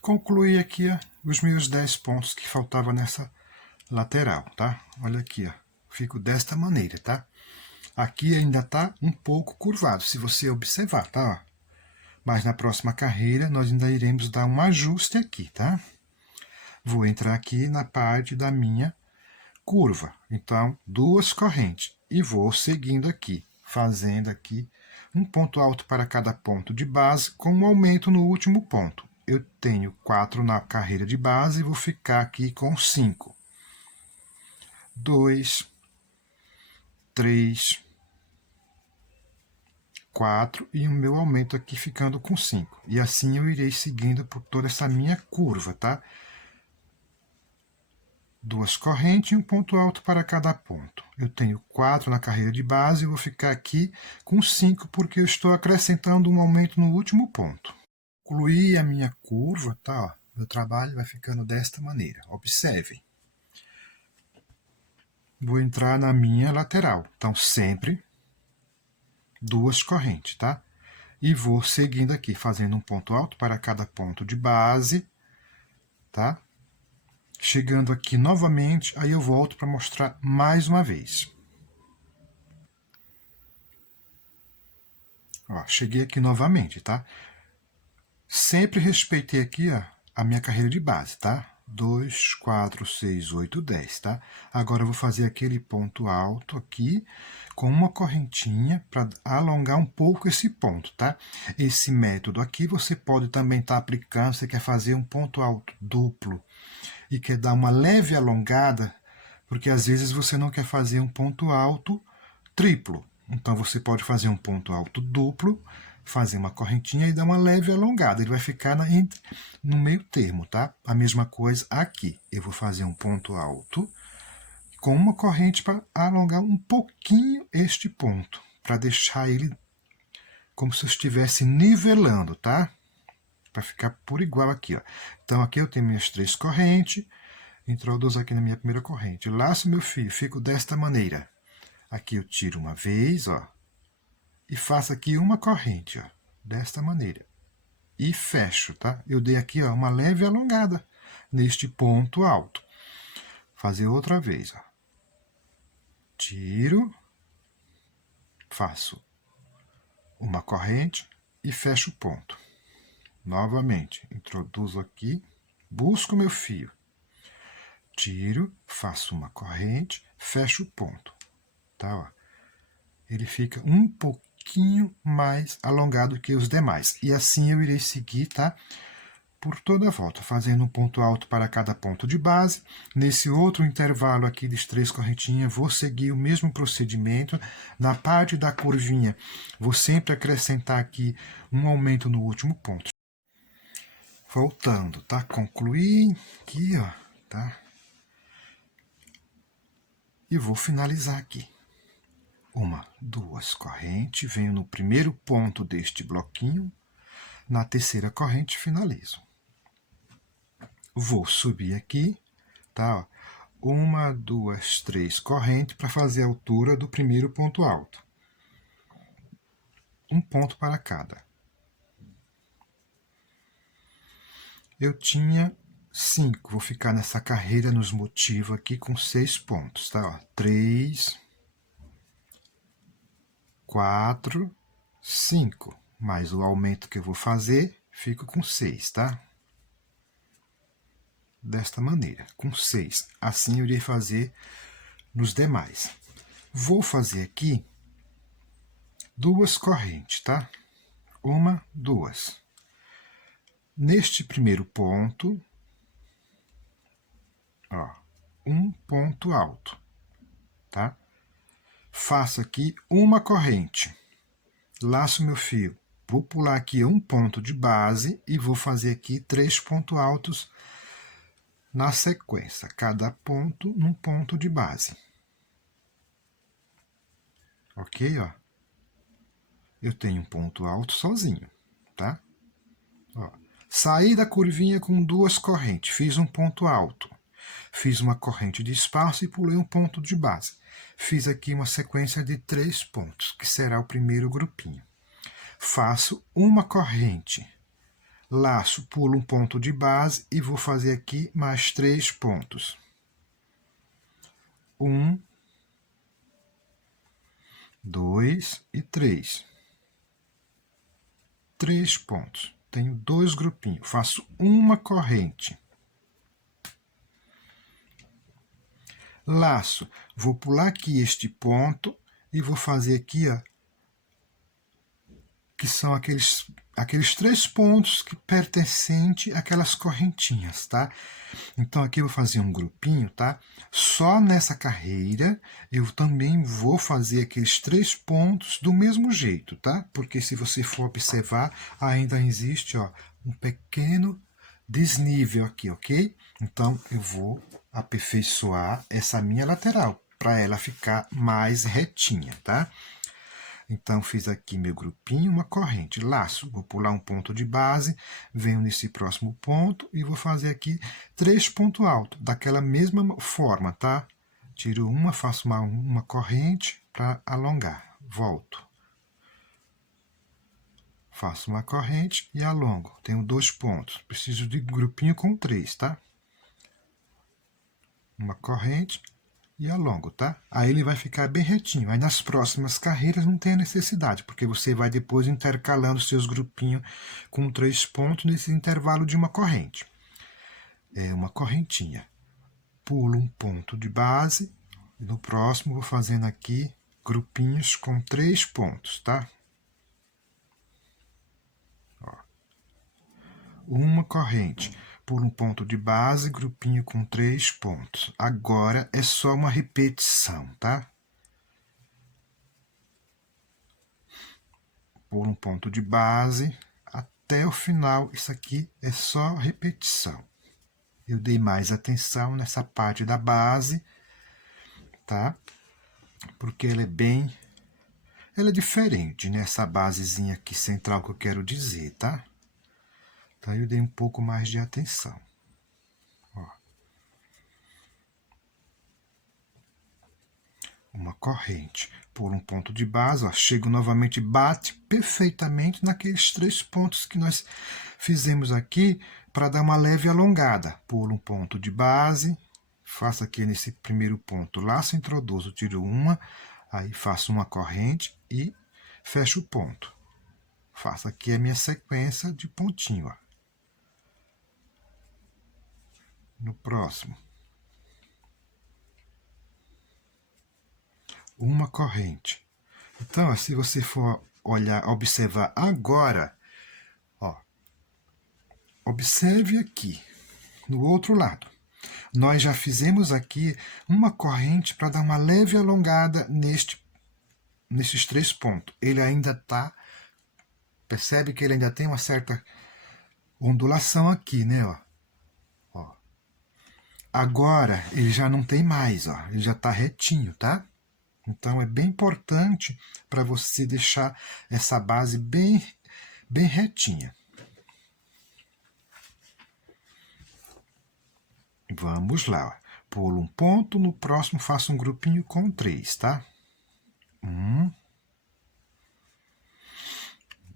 Concluí aqui, ó, os meus 10 pontos que faltavam nessa lateral, tá? Olha aqui, ó, fico desta maneira, tá? Aqui ainda tá um pouco curvado, se você observar, tá? Mas na próxima carreira nós ainda iremos dar um ajuste aqui, tá? Vou entrar aqui na parte da minha curva. Então, 2 correntes. E vou seguindo aqui, fazendo aqui um ponto alto para cada ponto de base, com um aumento no último ponto. Eu tenho 4 na carreira de base e vou ficar aqui com 5. 2, 3, 4 e o meu aumento aqui ficando com 5. E assim eu irei seguindo por toda essa minha curva, tá? 2 correntes e um ponto alto para cada ponto. Eu tenho 4 na carreira de base e vou ficar aqui com 5 porque eu estou acrescentando um aumento no último ponto. Concluí a minha curva, tá? Meu trabalho vai ficando desta maneira. Observem. Vou entrar na minha lateral. Então, sempre 2 correntes, tá? E vou seguindo aqui, fazendo um ponto alto para cada ponto de base, tá? Chegando aqui novamente, aí eu volto para mostrar mais uma vez. Ó, cheguei aqui novamente, tá? Sempre respeitei aqui, ó, a minha carreira de base, tá? 2, 4, 6, 8, 10, tá? Agora eu vou fazer aquele ponto alto aqui com uma correntinha para alongar um pouco esse ponto, tá? Esse método aqui você pode também estar aplicando, você quer fazer um ponto alto duplo e quer dar uma leve alongada, porque às vezes você não quer fazer um ponto alto triplo. Então você pode fazer um ponto alto duplo, fazer uma correntinha e dar uma leve alongada. Ele vai ficar no meio termo, tá? A mesma coisa aqui. Eu vou fazer um ponto alto com uma corrente para alongar um pouquinho este ponto, para deixar ele como se eu estivesse nivelando, tá? Para ficar por igual aqui, ó. Então aqui eu tenho minhas 3 correntes, introduzo aqui na minha primeira corrente, laço meu fio, fico desta maneira. Aqui eu tiro uma vez, ó, e faço aqui uma corrente, ó, desta maneira. E fecho, tá? Eu dei aqui, ó, uma leve alongada neste ponto alto. Fazer outra vez, ó. Tiro, faço uma corrente e fecho o ponto. Novamente, introduzo aqui, busco meu fio. Tiro, faço uma corrente, fecho o ponto, tá? Ó. Ele fica um pouquinho mais alongado que os demais. E assim eu irei seguir, tá? Por toda a volta, fazendo um ponto alto para cada ponto de base. Nesse outro intervalo aqui de 3 correntinhas, vou seguir o mesmo procedimento. Na parte da curvinha, vou sempre acrescentar aqui um aumento no último ponto. Voltando, tá? Concluí aqui, ó, tá? E vou finalizar aqui. 1, 2 correntes, venho no primeiro ponto deste bloquinho, na terceira corrente finalizo. Vou subir aqui, tá? 1, 2, 3 correntes para fazer a altura do primeiro ponto alto. Um ponto para cada. Eu tinha 5, vou ficar nessa carreira nos motivos aqui com 6 pontos, tá? 3, 4, 5, mais o aumento que eu vou fazer, fico com 6, tá? Desta maneira, com 6. Assim eu irei fazer nos demais. Vou fazer aqui 2 correntes, tá? 1, 2. Neste primeiro ponto, ó, um ponto alto, tá? Faço aqui uma corrente, laço meu fio, vou pular aqui um ponto de base e vou fazer aqui 3 pontos altos na sequência, cada ponto num ponto de base. Ok, ó? Eu tenho um ponto alto sozinho, tá? Ó, saí da curvinha com 2 correntes, fiz um ponto alto. Fiz uma corrente de espaço e pulei um ponto de base. Fiz aqui uma sequência de 3 pontos, que será o primeiro grupinho. Faço uma corrente, laço, pulo um ponto de base e vou fazer aqui mais 3 pontos. 1, 2 e 3. 3 pontos. Tenho 2 grupinhos. Faço uma corrente. Laço. Vou pular aqui este ponto e vou fazer aqui, ó, que são aqueles 3 pontos que pertencem àquelas correntinhas, tá? Então, aqui eu vou fazer um grupinho, tá? Só nessa carreira, eu também vou fazer aqueles 3 pontos do mesmo jeito, tá? Porque se você for observar, ainda existe, ó, um pequeno desnível aqui, ok? Então, eu vou aperfeiçoar essa minha lateral, para ela ficar mais retinha, tá? Então, fiz aqui meu grupinho, uma corrente, laço. Vou pular um ponto de base, venho nesse próximo ponto e vou fazer aqui 3 pontos altos, daquela mesma forma, tá? Tiro uma, faço uma corrente para alongar. Volto. Faço uma corrente e alongo. Tenho 2 pontos. Preciso de grupinho com 3, tá? Uma corrente e alongo, tá? Aí ele vai ficar bem retinho. Aí nas próximas carreiras não tem a necessidade, porque você vai depois intercalando seus grupinhos com 3 pontos nesse intervalo de uma corrente. É uma correntinha. Pulo um ponto de base e no próximo vou fazendo aqui grupinhos com 3 pontos, tá? Ó. Uma corrente. Pulo um ponto de base, grupinho com 3 pontos. Agora é só uma repetição, tá? Pulo um ponto de base até o final. Isso aqui é só repetição. Eu dei mais atenção nessa parte da base, tá? Porque ela é diferente, né? Essa basezinha aqui central que eu quero dizer, tá? Então eu dei um pouco mais de atenção. Ó. Uma corrente por um ponto de base, ó, chego novamente, bate perfeitamente naqueles 3 pontos que nós fizemos aqui para dar uma leve alongada. Pulo um ponto de base, faço aqui nesse primeiro ponto, laço, introduzo, tiro uma, aí faço uma corrente e fecho o ponto. Faço aqui a minha sequência de pontinho. Ó. No próximo. Uma corrente. Então, se você for olhar, observar agora, ó, observe aqui, no outro lado. Nós já fizemos aqui uma corrente para dar uma leve alongada nesses 3 pontos. Ele ainda está, percebe que ele ainda tem uma certa ondulação aqui, né? Ó. Agora, ele já não tem mais, ó, ele já está retinho, tá? Então, é bem importante para você deixar essa base bem retinha. Vamos lá. Pulo um ponto, no próximo faço um grupinho com 3, tá? 1,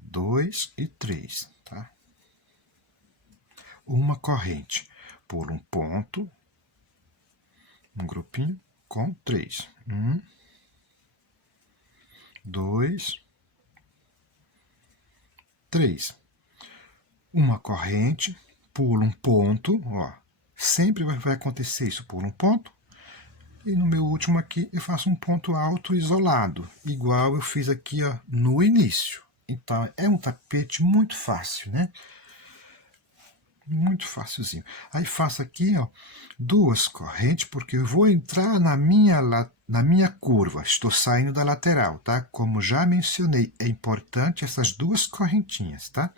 2 e 3, tá? Uma corrente. Pulo um ponto, um grupinho com 3. 1, 2, 3. Uma corrente, pulo um ponto, ó. Sempre vai acontecer isso, pulo um ponto. E no meu último aqui eu faço um ponto alto isolado, igual eu fiz aqui, ó, no início. Então é um tapete muito fácil, né? Muito facilzinho. Aí faço aqui, ó, 2 correntes, porque eu vou entrar na minha curva. Estou saindo da lateral, tá? Como já mencionei, é importante essas 2 correntinhas, tá?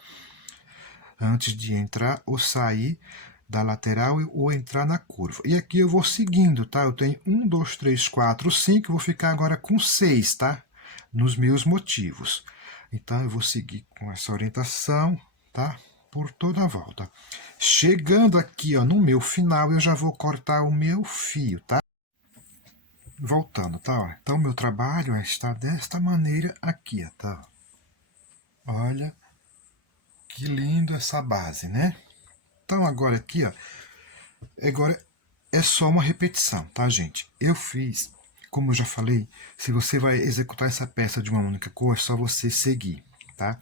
Antes de entrar ou sair da lateral ou entrar na curva. E aqui eu vou seguindo, tá? Eu tenho 1, 2, 3, 4, 5, vou ficar agora com 6, tá? Nos meus motivos. Então eu vou seguir com essa orientação, tá? Por toda a volta. Chegando aqui, ó, no meu final, eu já vou cortar o meu fio, tá? Voltando, tá? Então, o meu trabalho está desta maneira aqui, tá? Olha que lindo essa base, né? Então, agora aqui, ó, agora é só uma repetição, tá, gente? Eu fiz, como eu já falei, se você vai executar essa peça de uma única cor, é só você seguir, tá?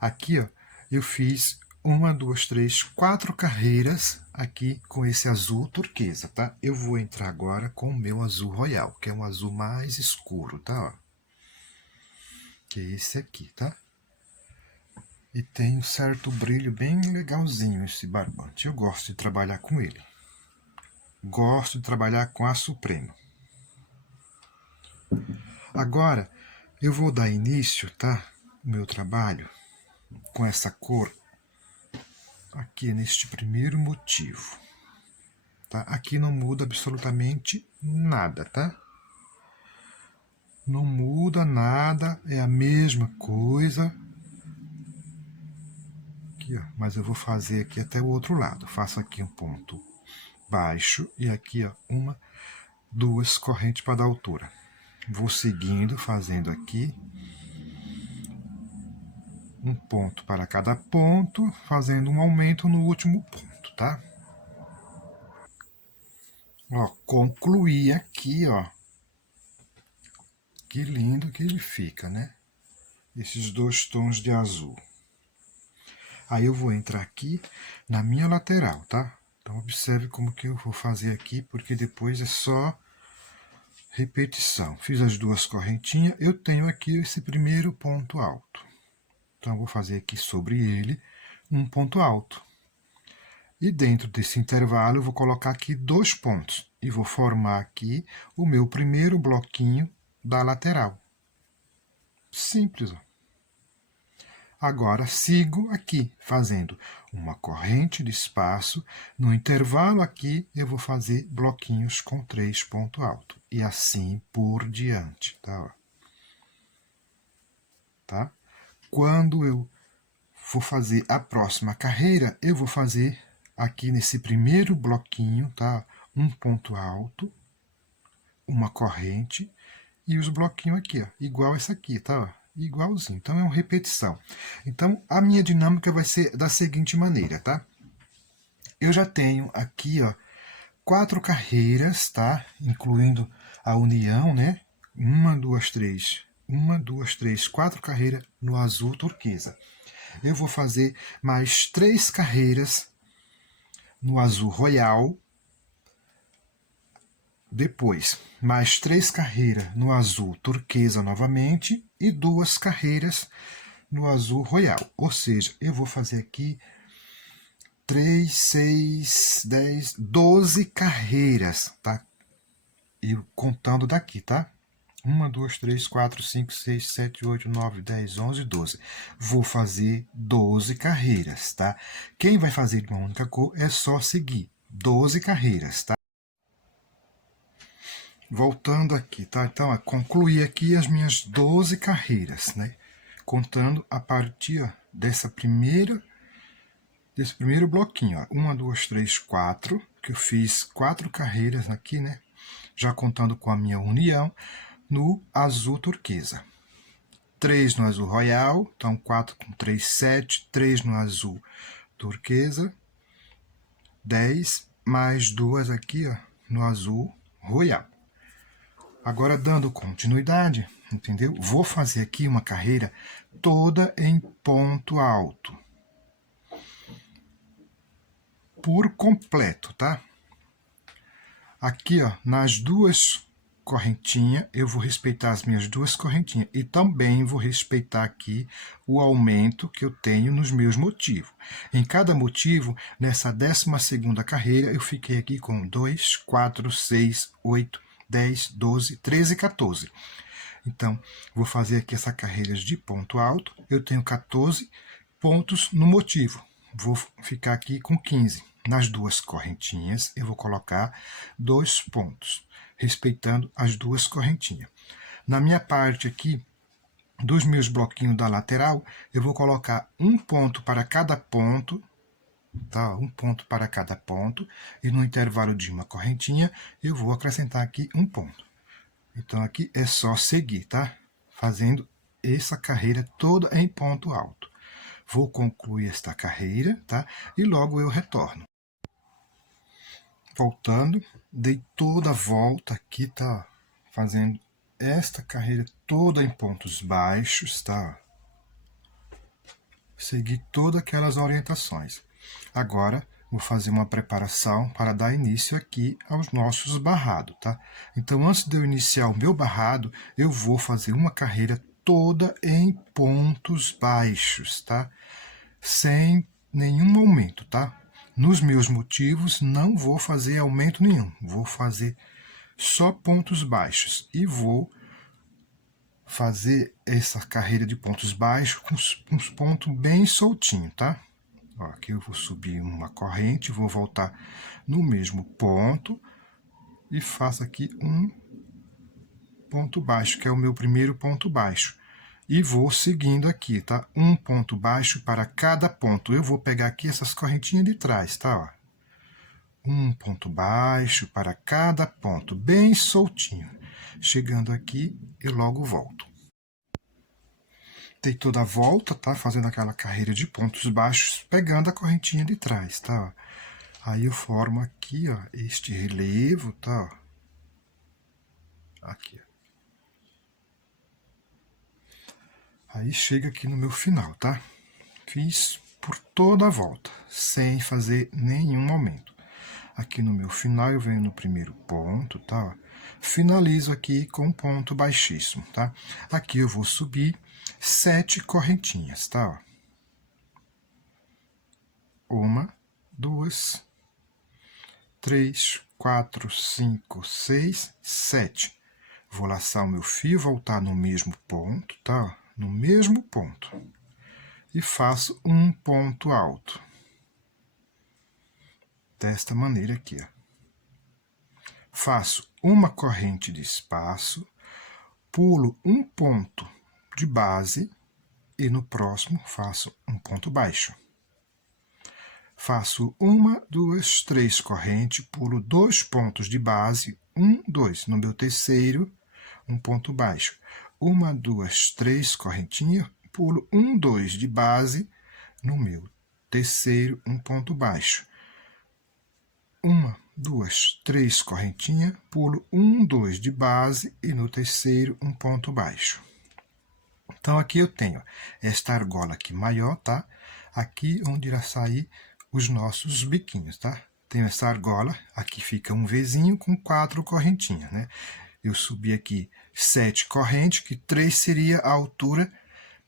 Aqui, ó, eu fiz 1, 2, 3, 4 carreiras aqui com esse azul turquesa, tá? Eu vou entrar agora com o meu azul royal, que é um azul mais escuro, tá? Ó. Que é esse aqui, tá? E tem um certo brilho bem legalzinho esse barbante. Eu gosto de trabalhar com ele. Gosto de trabalhar com a Supremo. Agora, eu vou dar início, tá? O meu trabalho com essa cor aqui neste primeiro motivo. Tá? Aqui não muda absolutamente nada, tá? Não muda nada, é a mesma coisa. Aqui, ó, mas eu vou fazer aqui até o outro lado. Faço aqui um ponto baixo e aqui, ó, duas correntes para dar altura. Vou seguindo, fazendo aqui um ponto para cada ponto, fazendo um aumento no último ponto, tá? Ó, concluí aqui, ó. Que lindo que ele fica, né? Esses dois tons de azul. Aí eu vou entrar aqui na minha lateral, tá? Então observe como que eu vou fazer aqui, porque depois é só repetição. Fiz as duas correntinhas, eu tenho aqui esse primeiro ponto alto. Então eu vou fazer aqui sobre ele um ponto alto. E dentro desse intervalo eu vou colocar aqui 2 pontos. E vou formar aqui o meu primeiro bloquinho da lateral. Simples, ó. Agora, sigo aqui, fazendo uma corrente de espaço. No intervalo aqui, eu vou fazer bloquinhos com 3 pontos altos. E assim por diante, tá? Quando eu for fazer a próxima carreira, eu vou fazer aqui nesse primeiro bloquinho, tá? Um ponto alto, uma corrente e os bloquinhos aqui, ó, igual essa aqui, tá? Igualzinho. Então é uma repetição. Então a minha dinâmica vai ser da seguinte maneira, tá? Eu já tenho aqui, ó, 4 carreiras, tá? Incluindo a união, né? 1, 2, 3. 1, 2, 3, 4 carreiras no azul turquesa. Eu vou fazer mais 3 carreiras no azul royal. Depois, mais 3 carreiras no azul turquesa novamente e 2 carreiras no azul royal. Ou seja, eu vou fazer aqui 3, 6, 10, 12 carreiras, tá? E contando daqui, tá? 1, 2, 3, 4, 5, 6, 7, 8, 9, 10, 11, 12. Vou fazer 12 carreiras, tá? Quem vai fazer de uma única cor é só seguir 12 carreiras, tá? Voltando aqui, tá? Então, concluí aqui as minhas 12 carreiras, né? Contando a partir ó, desse primeiro bloquinho, ó. 1, 2, 3, 4, que eu fiz 4 carreiras aqui, né? Já contando com a minha união, no azul turquesa. 3 no azul royal, então 4 com 3, 7, 3 no azul turquesa, 10, mais 2 aqui ó, no azul royal. Agora, dando continuidade, entendeu? Vou fazer aqui uma carreira toda em ponto alto. Por completo, tá? Aqui, ó, nas duas correntinhas, eu vou respeitar as minhas duas correntinhas. E também vou respeitar aqui o aumento que eu tenho nos meus motivos. Em cada motivo, nessa 12ª carreira, eu fiquei aqui com 2, 4, 6, 8, 10, 12, 13 e 14. Então, vou fazer aqui essa carreira de ponto alto. Eu tenho 14 pontos no motivo. Vou ficar aqui com 15. Nas duas correntinhas, eu vou colocar 2 pontos, respeitando as duas correntinhas. Na minha parte aqui, dos meus bloquinhos da lateral, eu vou colocar um ponto para cada ponto, tá? Um ponto para cada ponto, e no intervalo de uma correntinha, eu vou acrescentar aqui um ponto. Então, aqui é só seguir, tá? Fazendo essa carreira toda em ponto alto. Vou concluir esta carreira, tá? E logo eu retorno. Voltando, dei toda a volta aqui, tá? Fazendo esta carreira toda em pontos baixos, tá? Segui todas aquelas orientações. Agora, vou fazer uma preparação para dar início aqui aos nossos barrados, tá? Então, antes de eu iniciar o meu barrado, eu vou fazer uma carreira toda em pontos baixos, tá? Sem nenhum aumento, tá? Nos meus motivos, não vou fazer aumento nenhum. Vou fazer só pontos baixos. E vou fazer essa carreira de pontos baixos com uns pontos bem soltinhos, tá? Ó, aqui eu vou subir uma corrente, vou voltar no mesmo ponto e faço aqui um ponto baixo, que é o meu primeiro ponto baixo. E vou seguindo aqui, tá? Um ponto baixo para cada ponto. Eu vou pegar aqui essas correntinhas de trás, tá? Ó. Um ponto baixo para cada ponto, bem soltinho. Chegando aqui, eu logo volto. Dei toda a volta, tá? Fazendo aquela carreira de pontos baixos, pegando a correntinha de trás, tá? Aí eu formo aqui, ó, este relevo, tá? Aqui, ó. Aí chega aqui no meu final, tá? Fiz por toda a volta, sem fazer nenhum aumento. Aqui no meu final eu venho no primeiro ponto, tá? Finalizo aqui com um ponto baixíssimo, tá? Aqui eu vou subir 7 correntinhas, tá? Uma, duas, 3, 4, 5, 6, 7. Vou laçar o meu fio, voltar no mesmo ponto, tá? No mesmo ponto. E faço um ponto alto. Desta maneira aqui, ó. Faço uma corrente de espaço, pulo um ponto de base e no próximo faço um ponto baixo. Faço uma, duas, 3 correntes, pulo 2 pontos de base, 1, 2. No meu terceiro, um ponto baixo. Uma, duas, 3 correntinhas, pulo 1, 2 de base, no meu terceiro, um ponto baixo. Uma, duas, 3 correntinhas, pulo 1, 2 de base e no terceiro, um ponto baixo. Então, aqui eu tenho esta argola aqui maior, tá? Aqui onde irá sair os nossos biquinhos, tá? Tenho essa argola, aqui fica um Vzinho com 4 correntinhas, né? Eu subi aqui 7 correntes, que 3 seria a altura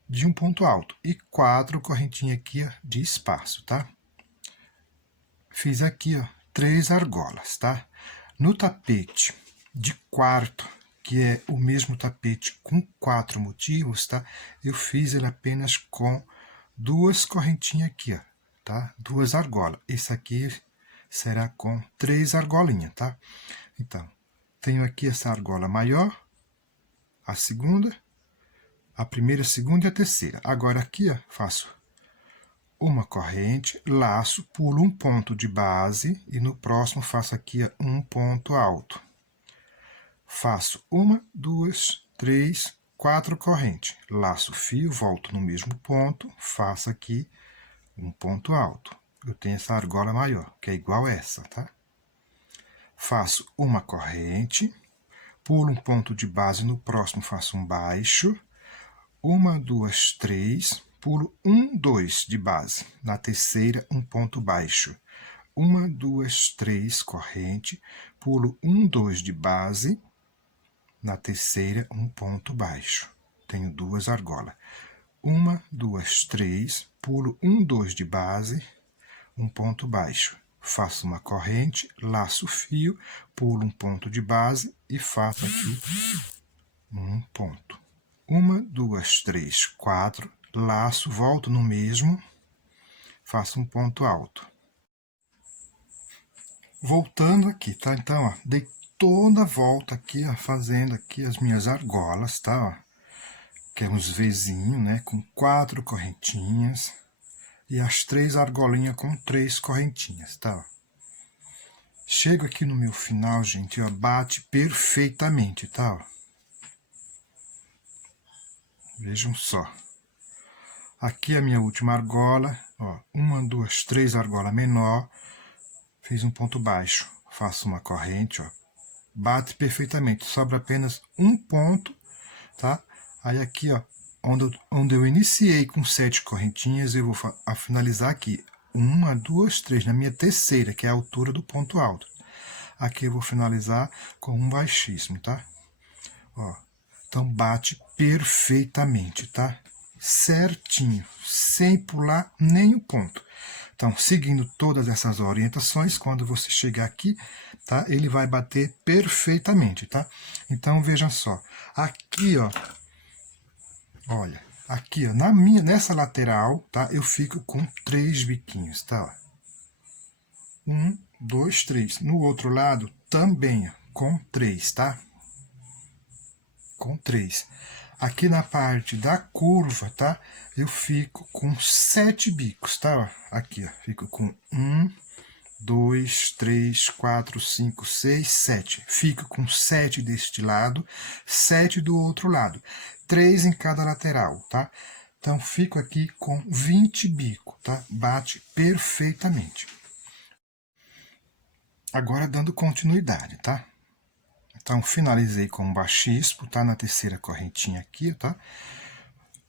de um ponto alto, e 4 correntinhas aqui ó, de espaço, tá? Fiz aqui, ó, 3 argolas, tá? No tapete de quarto, que é o mesmo tapete com 4 motivos, tá? Eu fiz ele apenas com 2 correntinhas aqui, ó, tá? 2 argolas. Esse aqui será com 3 argolinhas, tá? Então, tenho aqui essa argola maior, a segunda, a primeira, a segunda e a terceira. Agora aqui, ó, faço uma corrente, laço, pulo um ponto de base e no próximo faço aqui ó, um ponto alto. Faço uma, duas, 3, 4 correntes. Laço o fio, volto no mesmo ponto, faço aqui um ponto alto. Eu tenho essa argola maior, que é igual a essa, tá? Faço uma corrente, pulo um ponto de base, no próximo faço um baixo, uma, duas, 3, pulo 1, 2 de base, na terceira um ponto baixo, uma, duas, 3 corrente, pulo 1, 2 de base, na terceira um ponto baixo, tenho 2 argolas, uma, duas, 3, pulo 1, 2 de base, um ponto baixo. Faço uma corrente, laço o fio, pulo um ponto de base e faço aqui um ponto. Uma, duas, 3, 4, laço, volto no mesmo, faço um ponto alto. Voltando aqui, tá? Então, ó, dei toda a volta aqui, ó, fazendo aqui as minhas argolas, tá? Ó, que é uns Vzinho, né? Com 4 correntinhas. E as 3 argolinhas com 3 correntinhas, tá? Chego aqui no meu final, gente, ó, bate perfeitamente, tá? Vejam só. Aqui a minha última argola, ó, uma, duas, 3 argola menor, fiz um ponto baixo, faço uma corrente, ó, bate perfeitamente, sobra apenas um ponto, tá? Aí aqui, ó, onde eu iniciei com 7 correntinhas, eu vou finalizar aqui. Uma, duas, 3, na minha terceira, que é a altura do ponto alto. Aqui eu vou finalizar com um baixíssimo, tá? Ó, então bate perfeitamente, tá? Certinho, sem pular nenhum ponto. Então, seguindo todas essas orientações, quando você chegar aqui, tá? Ele vai bater perfeitamente, tá? Então, vejam só. Aqui, ó, olha, aqui, ó, nessa lateral, tá? Eu fico com 3 biquinhos, tá? 1, 2, 3. No outro lado, também, ó, com 3, tá? com 3. Aqui na parte da curva, tá? Eu fico com 7 bicos, tá? Aqui, ó, fico com 1, 2, 3, 4, 5, 6, 7. Fico com 7 deste lado, 7 do outro lado. 3 em cada lateral, tá? Então, fico aqui com 20 bicos, tá? Bate perfeitamente. Agora, dando continuidade, tá? Então, finalizei com um baixismo, tá? Na terceira correntinha aqui, tá?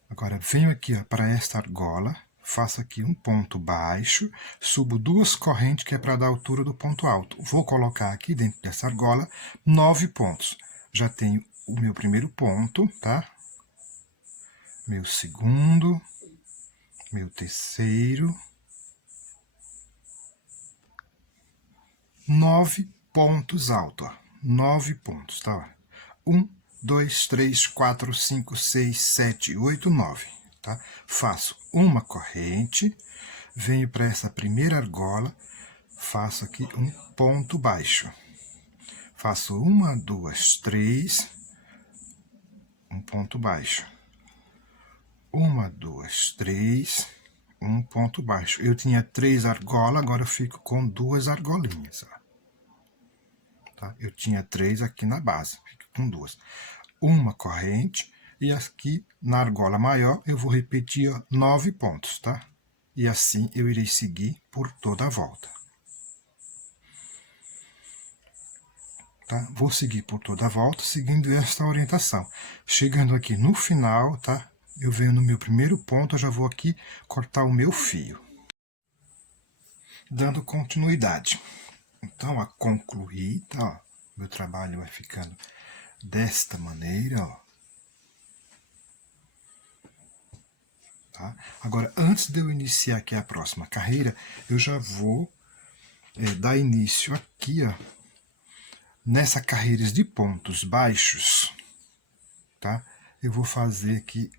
Agora, venho aqui, ó, para esta argola, faço aqui um ponto baixo, subo 2 correntes, que é para dar a altura do ponto alto. Vou colocar aqui dentro dessa argola 9 pontos. Já tenho o meu primeiro ponto, tá? Meu segundo, meu terceiro, 9 pontos altos, ó. 9 pontos, tá? 1, 2, 3, 4, 5, 6, 7, 8, 9, tá? Faço uma corrente, venho para essa primeira argola, faço aqui um ponto baixo. Faço 1, 2, 3, um ponto baixo. 1, 2, 3, um ponto baixo. Eu tinha 3 argolas, agora eu fico com 2 argolinhas, ó. Tá? Eu tinha 3 aqui na base, fico com 2. Uma corrente, e aqui na argola maior eu vou repetir, ó, 9 pontos, tá? E assim eu irei seguir por toda a volta. Tá? Vou seguir por toda a volta, seguindo esta orientação. Chegando aqui no final, tá? Eu venho no meu primeiro ponto, eu já vou aqui cortar o meu fio. Dando continuidade. Então, a concluir, tá? Ó, meu trabalho vai ficando desta maneira, ó. Tá? Agora, antes de eu iniciar aqui a próxima carreira, eu já vou dar início aqui, ó, nessa carreira de pontos baixos, tá? Eu vou fazer aqui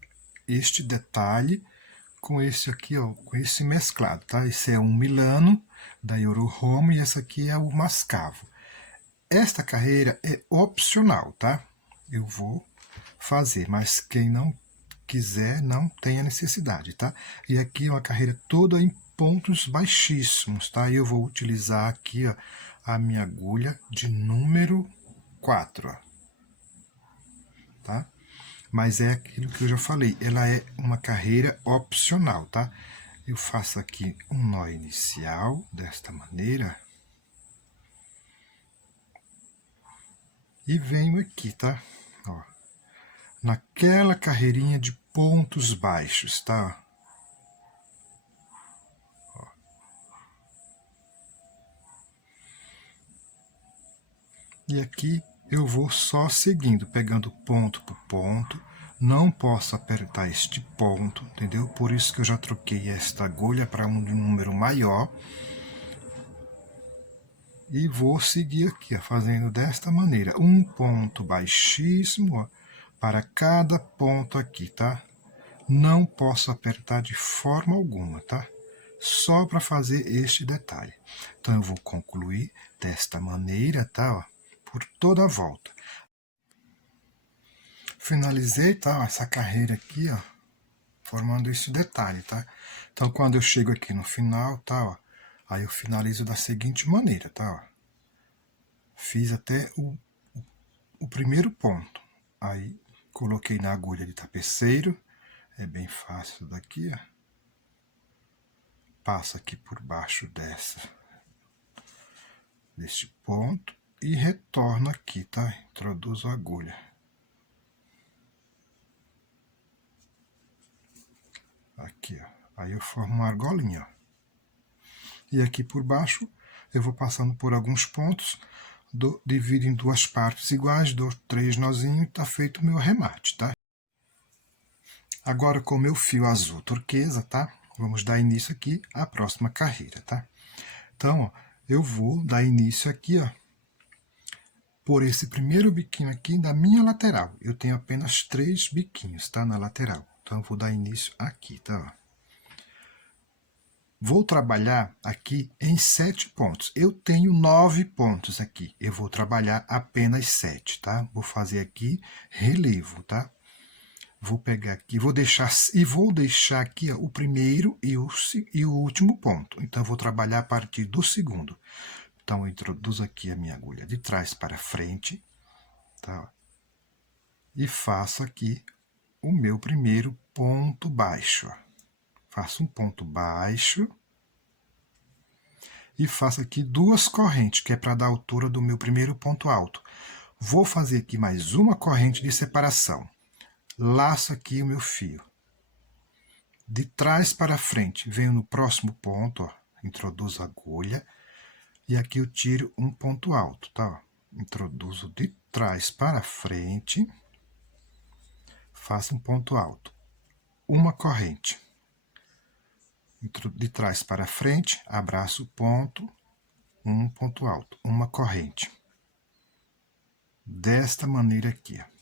este detalhe com esse aqui, ó, com esse mesclado, tá? Esse é um Milano da Eurohome e esse aqui é o Mascavo. Esta carreira é opcional, tá? Eu vou fazer, mas quem não quiser, não tem a necessidade, tá? E aqui é uma carreira toda em pontos baixíssimos, tá? E eu vou utilizar aqui, ó, a minha agulha de número 4, ó, tá? Mas é aquilo que eu já falei, ela é uma carreira opcional, tá? Eu faço aqui um nó inicial, desta maneira. E venho aqui, tá? Ó, naquela carreirinha de pontos baixos, tá? Ó. E aqui eu vou só seguindo, pegando ponto por ponto. Não posso apertar este ponto, entendeu? Por isso que eu já troquei esta agulha para um número maior. E vou seguir aqui, ó, fazendo desta maneira. Um ponto baixíssimo, ó, para cada ponto aqui, tá? Não posso apertar de forma alguma, tá? Só para fazer este detalhe. Então, eu vou concluir desta maneira, tá? Ó, por toda a volta. Finalizei, tá? Essa carreira aqui, ó, formando esse detalhe, tá? Então, quando eu chego aqui no final, tá? Ó, aí eu finalizo da seguinte maneira, tá? Ó, fiz até o primeiro ponto. Aí, coloquei na agulha de tapeceiro. É bem fácil daqui, ó. Passo aqui por baixo deste ponto e retorno aqui, tá? Introduzo a agulha. Aqui, ó. Aí eu formo uma argolinha, ó. E aqui por baixo eu vou passando por alguns pontos, divido em 2 partes iguais, dou 3 nozinhos e tá feito o meu arremate, tá? Agora com o meu fio azul turquesa, tá? Vamos dar início aqui à próxima carreira, tá? Então, ó, eu vou dar início aqui, ó, por esse primeiro biquinho aqui da minha lateral. Eu tenho apenas 3 biquinhos, tá? Na lateral. Então, eu vou dar início aqui, tá? vou trabalhar aqui em 7 pontos. Eu tenho 9 pontos aqui. Eu vou trabalhar apenas 7, tá? Vou fazer aqui relevo, tá? Vou pegar aqui, vou deixar aqui ó, o primeiro e o último ponto. Então, eu vou trabalhar a partir do segundo. Então, eu introduzo aqui a minha agulha de trás para frente, tá? E faço aqui o meu primeiro ponto baixo, ó. Faço um ponto baixo e faço aqui 2 correntes, que é para dar a altura do meu primeiro ponto alto. Vou fazer aqui mais uma corrente de separação. Laço aqui o meu fio. De trás para frente, venho no próximo ponto, ó, introduzo a agulha, e aqui eu tiro um ponto alto, tá? Introduzo de trás para frente, faço um ponto alto, uma corrente. De trás para frente, abraço o ponto, um ponto alto, uma corrente. Desta maneira aqui, ó.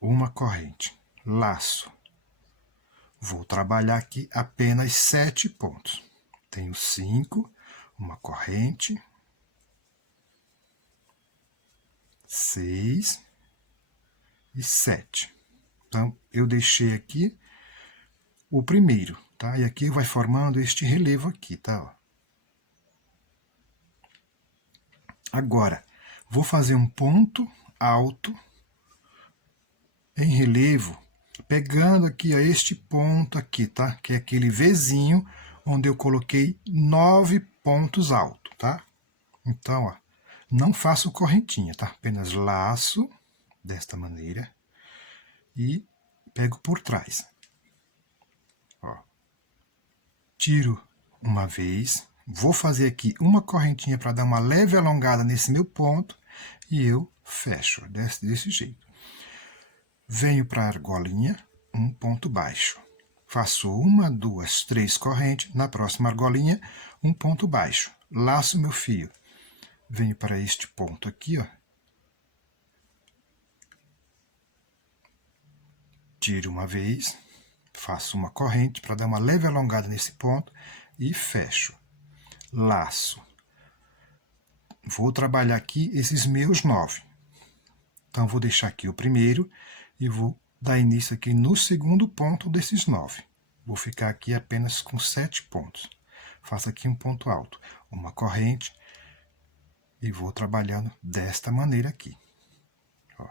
Uma corrente, laço. Vou trabalhar aqui apenas 7 pontos. Tenho 5, uma corrente, 6 e 7. Então, eu deixei aqui o primeiro, tá? E aqui vai formando este relevo aqui, tá? Agora, vou fazer um ponto alto em relevo, pegando aqui ó, este ponto aqui, tá? Que é aquele Vzinho onde eu coloquei 9 pontos altos, tá? Então, ó, não faço correntinha, tá? Apenas laço desta maneira e pego por trás. Ó. Tiro uma vez, vou fazer aqui uma correntinha para dar uma leve alongada nesse meu ponto e eu fecho desse jeito. Venho para a argolinha, um ponto baixo. Faço 1, 2, 3 correntes. Na próxima argolinha, um ponto baixo. Laço meu fio. Venho para este ponto aqui, ó. Tiro uma vez, faço uma corrente para dar uma leve alongada nesse ponto e fecho. Laço. Vou trabalhar aqui esses meus 9. Então, vou deixar aqui o primeiro e vou dar início aqui no segundo ponto desses 9. Vou ficar aqui apenas com 7 pontos. Faço aqui um ponto alto, uma corrente e vou trabalhando desta maneira aqui. Ó.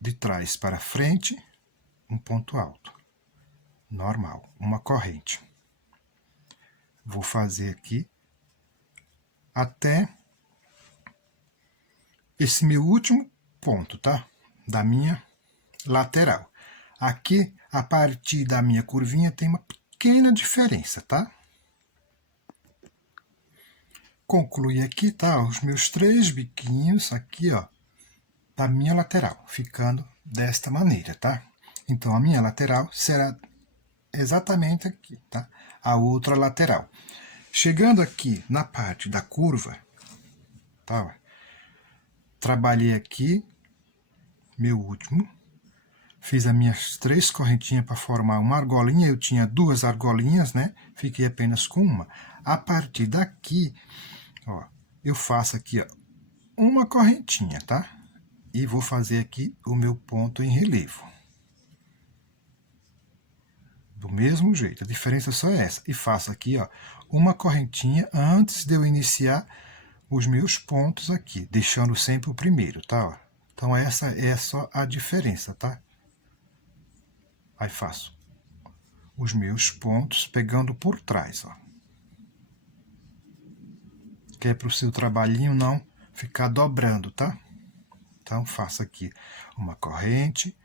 De trás para frente, um ponto alto, normal, uma corrente. Vou fazer aqui até esse meu último ponto, tá? Da minha lateral. Aqui, a partir da minha curvinha, tem uma pequena diferença, tá? Concluí aqui, tá? Os meus 3 biquinhos aqui, ó, da minha lateral, ficando desta maneira, tá? Então, a minha lateral será exatamente aqui, tá? A outra lateral. Chegando aqui na parte da curva, tá? Trabalhei aqui, meu último, fiz as minhas 3 correntinhas para formar uma argolinha, eu tinha 2 argolinhas, né? Fiquei apenas com uma. A partir daqui, ó, eu faço aqui, ó, uma correntinha, tá? E vou fazer aqui o meu ponto em relevo. Do mesmo jeito, a diferença só é essa. E faço aqui, ó, uma correntinha antes de eu iniciar os meus pontos aqui, deixando sempre o primeiro, tá? Ó. Então, essa é só a diferença, tá? Aí faço os meus pontos pegando por trás, ó. Que é para o seu trabalhinho não ficar dobrando, tá? Então, faço aqui uma corrente,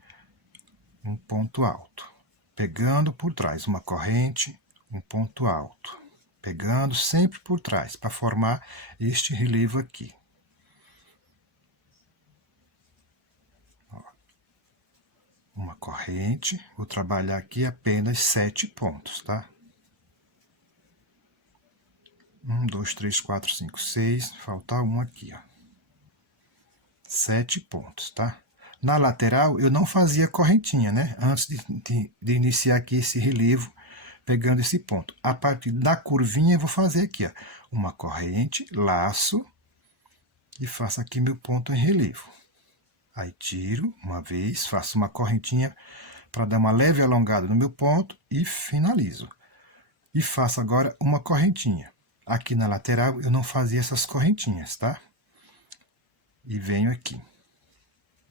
um ponto alto. Pegando por trás, uma corrente, um ponto alto. Pegando sempre por trás, para formar este relevo aqui. Ó. Uma corrente, vou trabalhar aqui apenas 7 pontos, tá? 1, 2, 3, 4, 5, 6, falta um aqui, ó. 7 pontos, tá? Na lateral, eu não fazia correntinha, né? Antes de iniciar aqui esse relevo, pegando esse ponto. A partir da curvinha, eu vou fazer aqui, ó, uma corrente, laço, e faço aqui meu ponto em relevo. Aí tiro uma vez, faço uma correntinha para dar uma leve alongada no meu ponto e finalizo. E faço agora uma correntinha. Aqui na lateral eu não fazia essas correntinhas, tá? E venho aqui,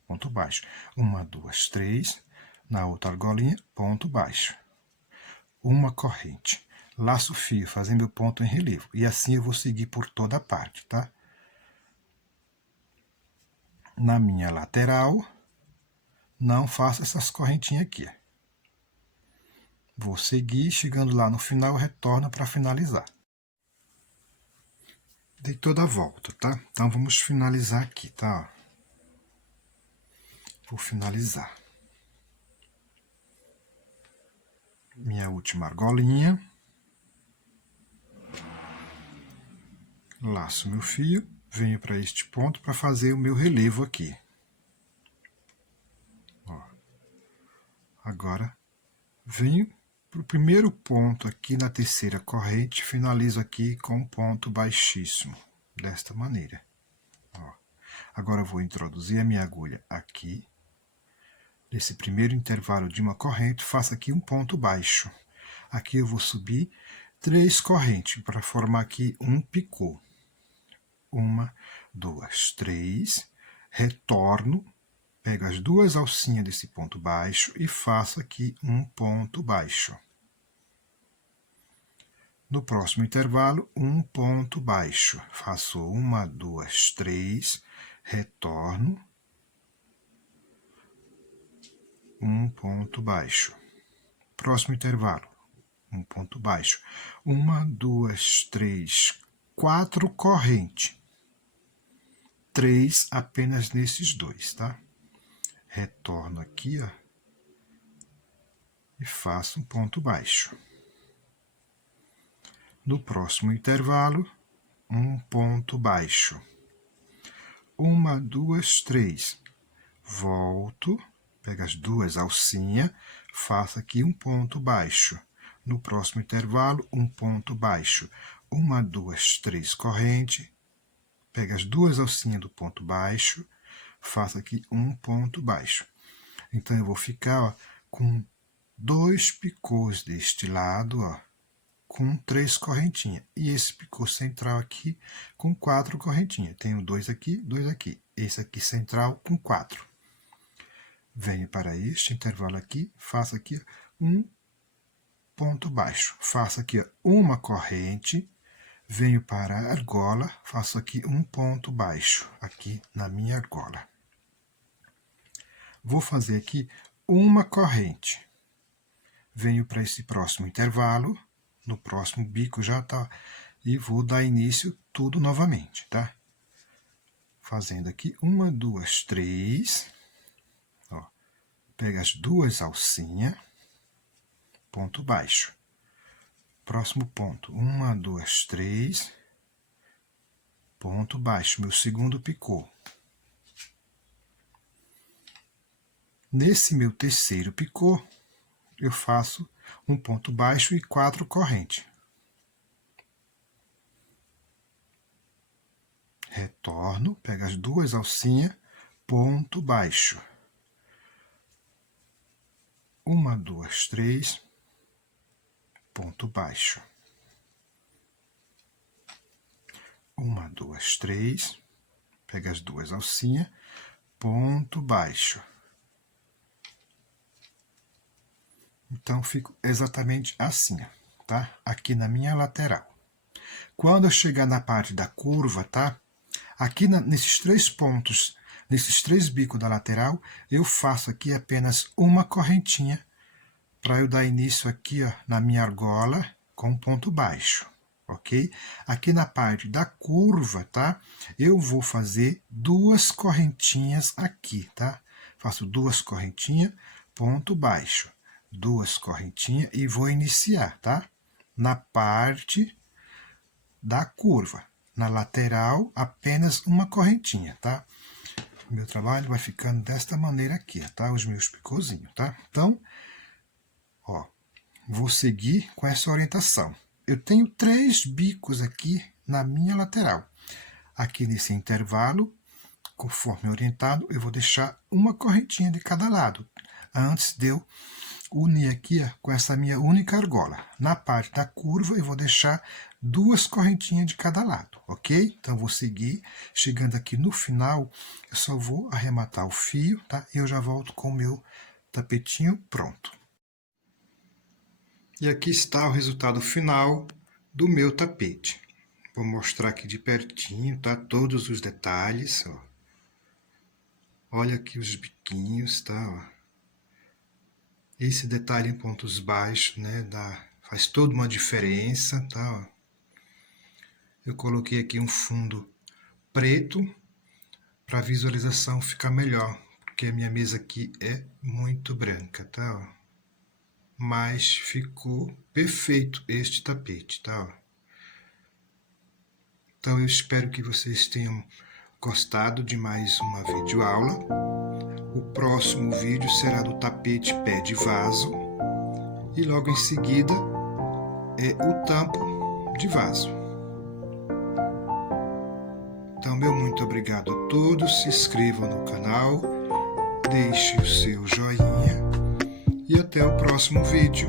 ponto baixo. 1, 2, 3, na outra argolinha, ponto baixo. Uma corrente. Laço fio, fazendo meu ponto em relevo. E assim eu vou seguir por toda a parte, tá? Na minha lateral, não faço essas correntinhas aqui. Vou seguir, chegando lá no final, eu retorno para finalizar. Dei toda a volta, tá? Então, vamos finalizar aqui, tá? Vou finalizar. Minha última argolinha. Laço meu fio, venho para este ponto para fazer o meu relevo aqui. Ó. Agora, venho para o primeiro ponto aqui na terceira corrente, finalizo aqui com um ponto baixíssimo, desta maneira. Ó. Agora eu vou introduzir a minha agulha aqui. Nesse primeiro intervalo de uma corrente, faço aqui um ponto baixo. Aqui eu vou subir 3 correntes para formar aqui um picô. 1, 2, 3, retorno, pego as 2 alcinhas desse ponto baixo e faço aqui um ponto baixo. No próximo intervalo, um ponto baixo. Faço 1, 2, 3, retorno, um ponto baixo. Próximo intervalo, um ponto baixo. 1, 2, 3, 4 correntes. 3 apenas nesses 2, tá? Retorno aqui, ó, e faço um ponto baixo. No próximo intervalo, um ponto baixo. 1, 2, 3. Volto, pego as 2 alcinhas, faço aqui um ponto baixo. No próximo intervalo, um ponto baixo. 1, 2, 3 corrente, pego as 2 alcinhas do ponto baixo, faço aqui um ponto baixo. Então, eu vou ficar, ó, com 2 picôs deste lado, ó, com 3 correntinhas. E esse picô central aqui com 4 correntinhas. Tenho 2 aqui, 2 aqui. Esse aqui central com 4. Venho para este intervalo aqui, faço aqui um ponto baixo. Faço aqui, ó, uma corrente, venho para a argola, faço aqui um ponto baixo, aqui na minha argola. Vou fazer aqui uma corrente. Venho para esse próximo intervalo, no próximo bico já tá, e vou dar início tudo novamente, tá? Fazendo aqui 1, 2, 3, ó, pega as 2 alcinhas, ponto baixo. Próximo ponto, 1, 2, 3, ponto baixo, meu segundo picô. Nesse meu terceiro picô, eu faço um ponto baixo e 4 correntes. Retorno, pego as 2 alcinhas, ponto baixo. 1, 2, 3, ponto baixo. 1, 2, 3, pega as 2 alcinhas, ponto baixo. Então, fico exatamente assim, tá? Aqui na minha lateral. Quando eu chegar na parte da curva, tá? Aqui nesses 3 pontos, nesses 3 bicos da lateral, eu faço aqui apenas uma correntinha para eu dar início aqui, ó, na minha argola com um ponto baixo, ok? Aqui na parte da curva, tá? Eu vou fazer 2 correntinhas aqui, tá? Faço 2 correntinhas, ponto baixo. 2 correntinhas e vou iniciar, tá? Na parte da curva. Na lateral, apenas uma correntinha, tá? O meu trabalho vai ficando desta maneira aqui, tá? Os meus picôzinhos, tá? Então, ó, vou seguir com essa orientação. Eu tenho 3 bicos aqui na minha lateral. Aqui nesse intervalo, conforme orientado, eu vou deixar uma correntinha de cada lado, antes de eu unir aqui com essa minha única argola. Na parte da curva, eu vou deixar 2 correntinhas de cada lado, ok? Então, vou seguir. Chegando aqui no final, eu só vou arrematar o fio, tá? E eu já volto com o meu tapetinho pronto. E aqui está o resultado final do meu tapete. Vou mostrar aqui de pertinho, tá? Todos os detalhes, ó. Olha aqui os biquinhos, tá? Ó. Esse detalhe em pontos baixos, né? Faz toda uma diferença, tá? Ó. Eu coloquei aqui um fundo preto para a visualização ficar melhor, porque a minha mesa aqui é muito branca, tá? Ó. Mas ficou perfeito este tapete, tá? Ó. Então eu espero que vocês tenham gostado de mais uma videoaula. O próximo vídeo será do tapete pé de vaso e logo em seguida é o tampo de vaso. Então, meu muito obrigado a todos, se inscrevam no canal, deixe o seu joinha e até o próximo vídeo.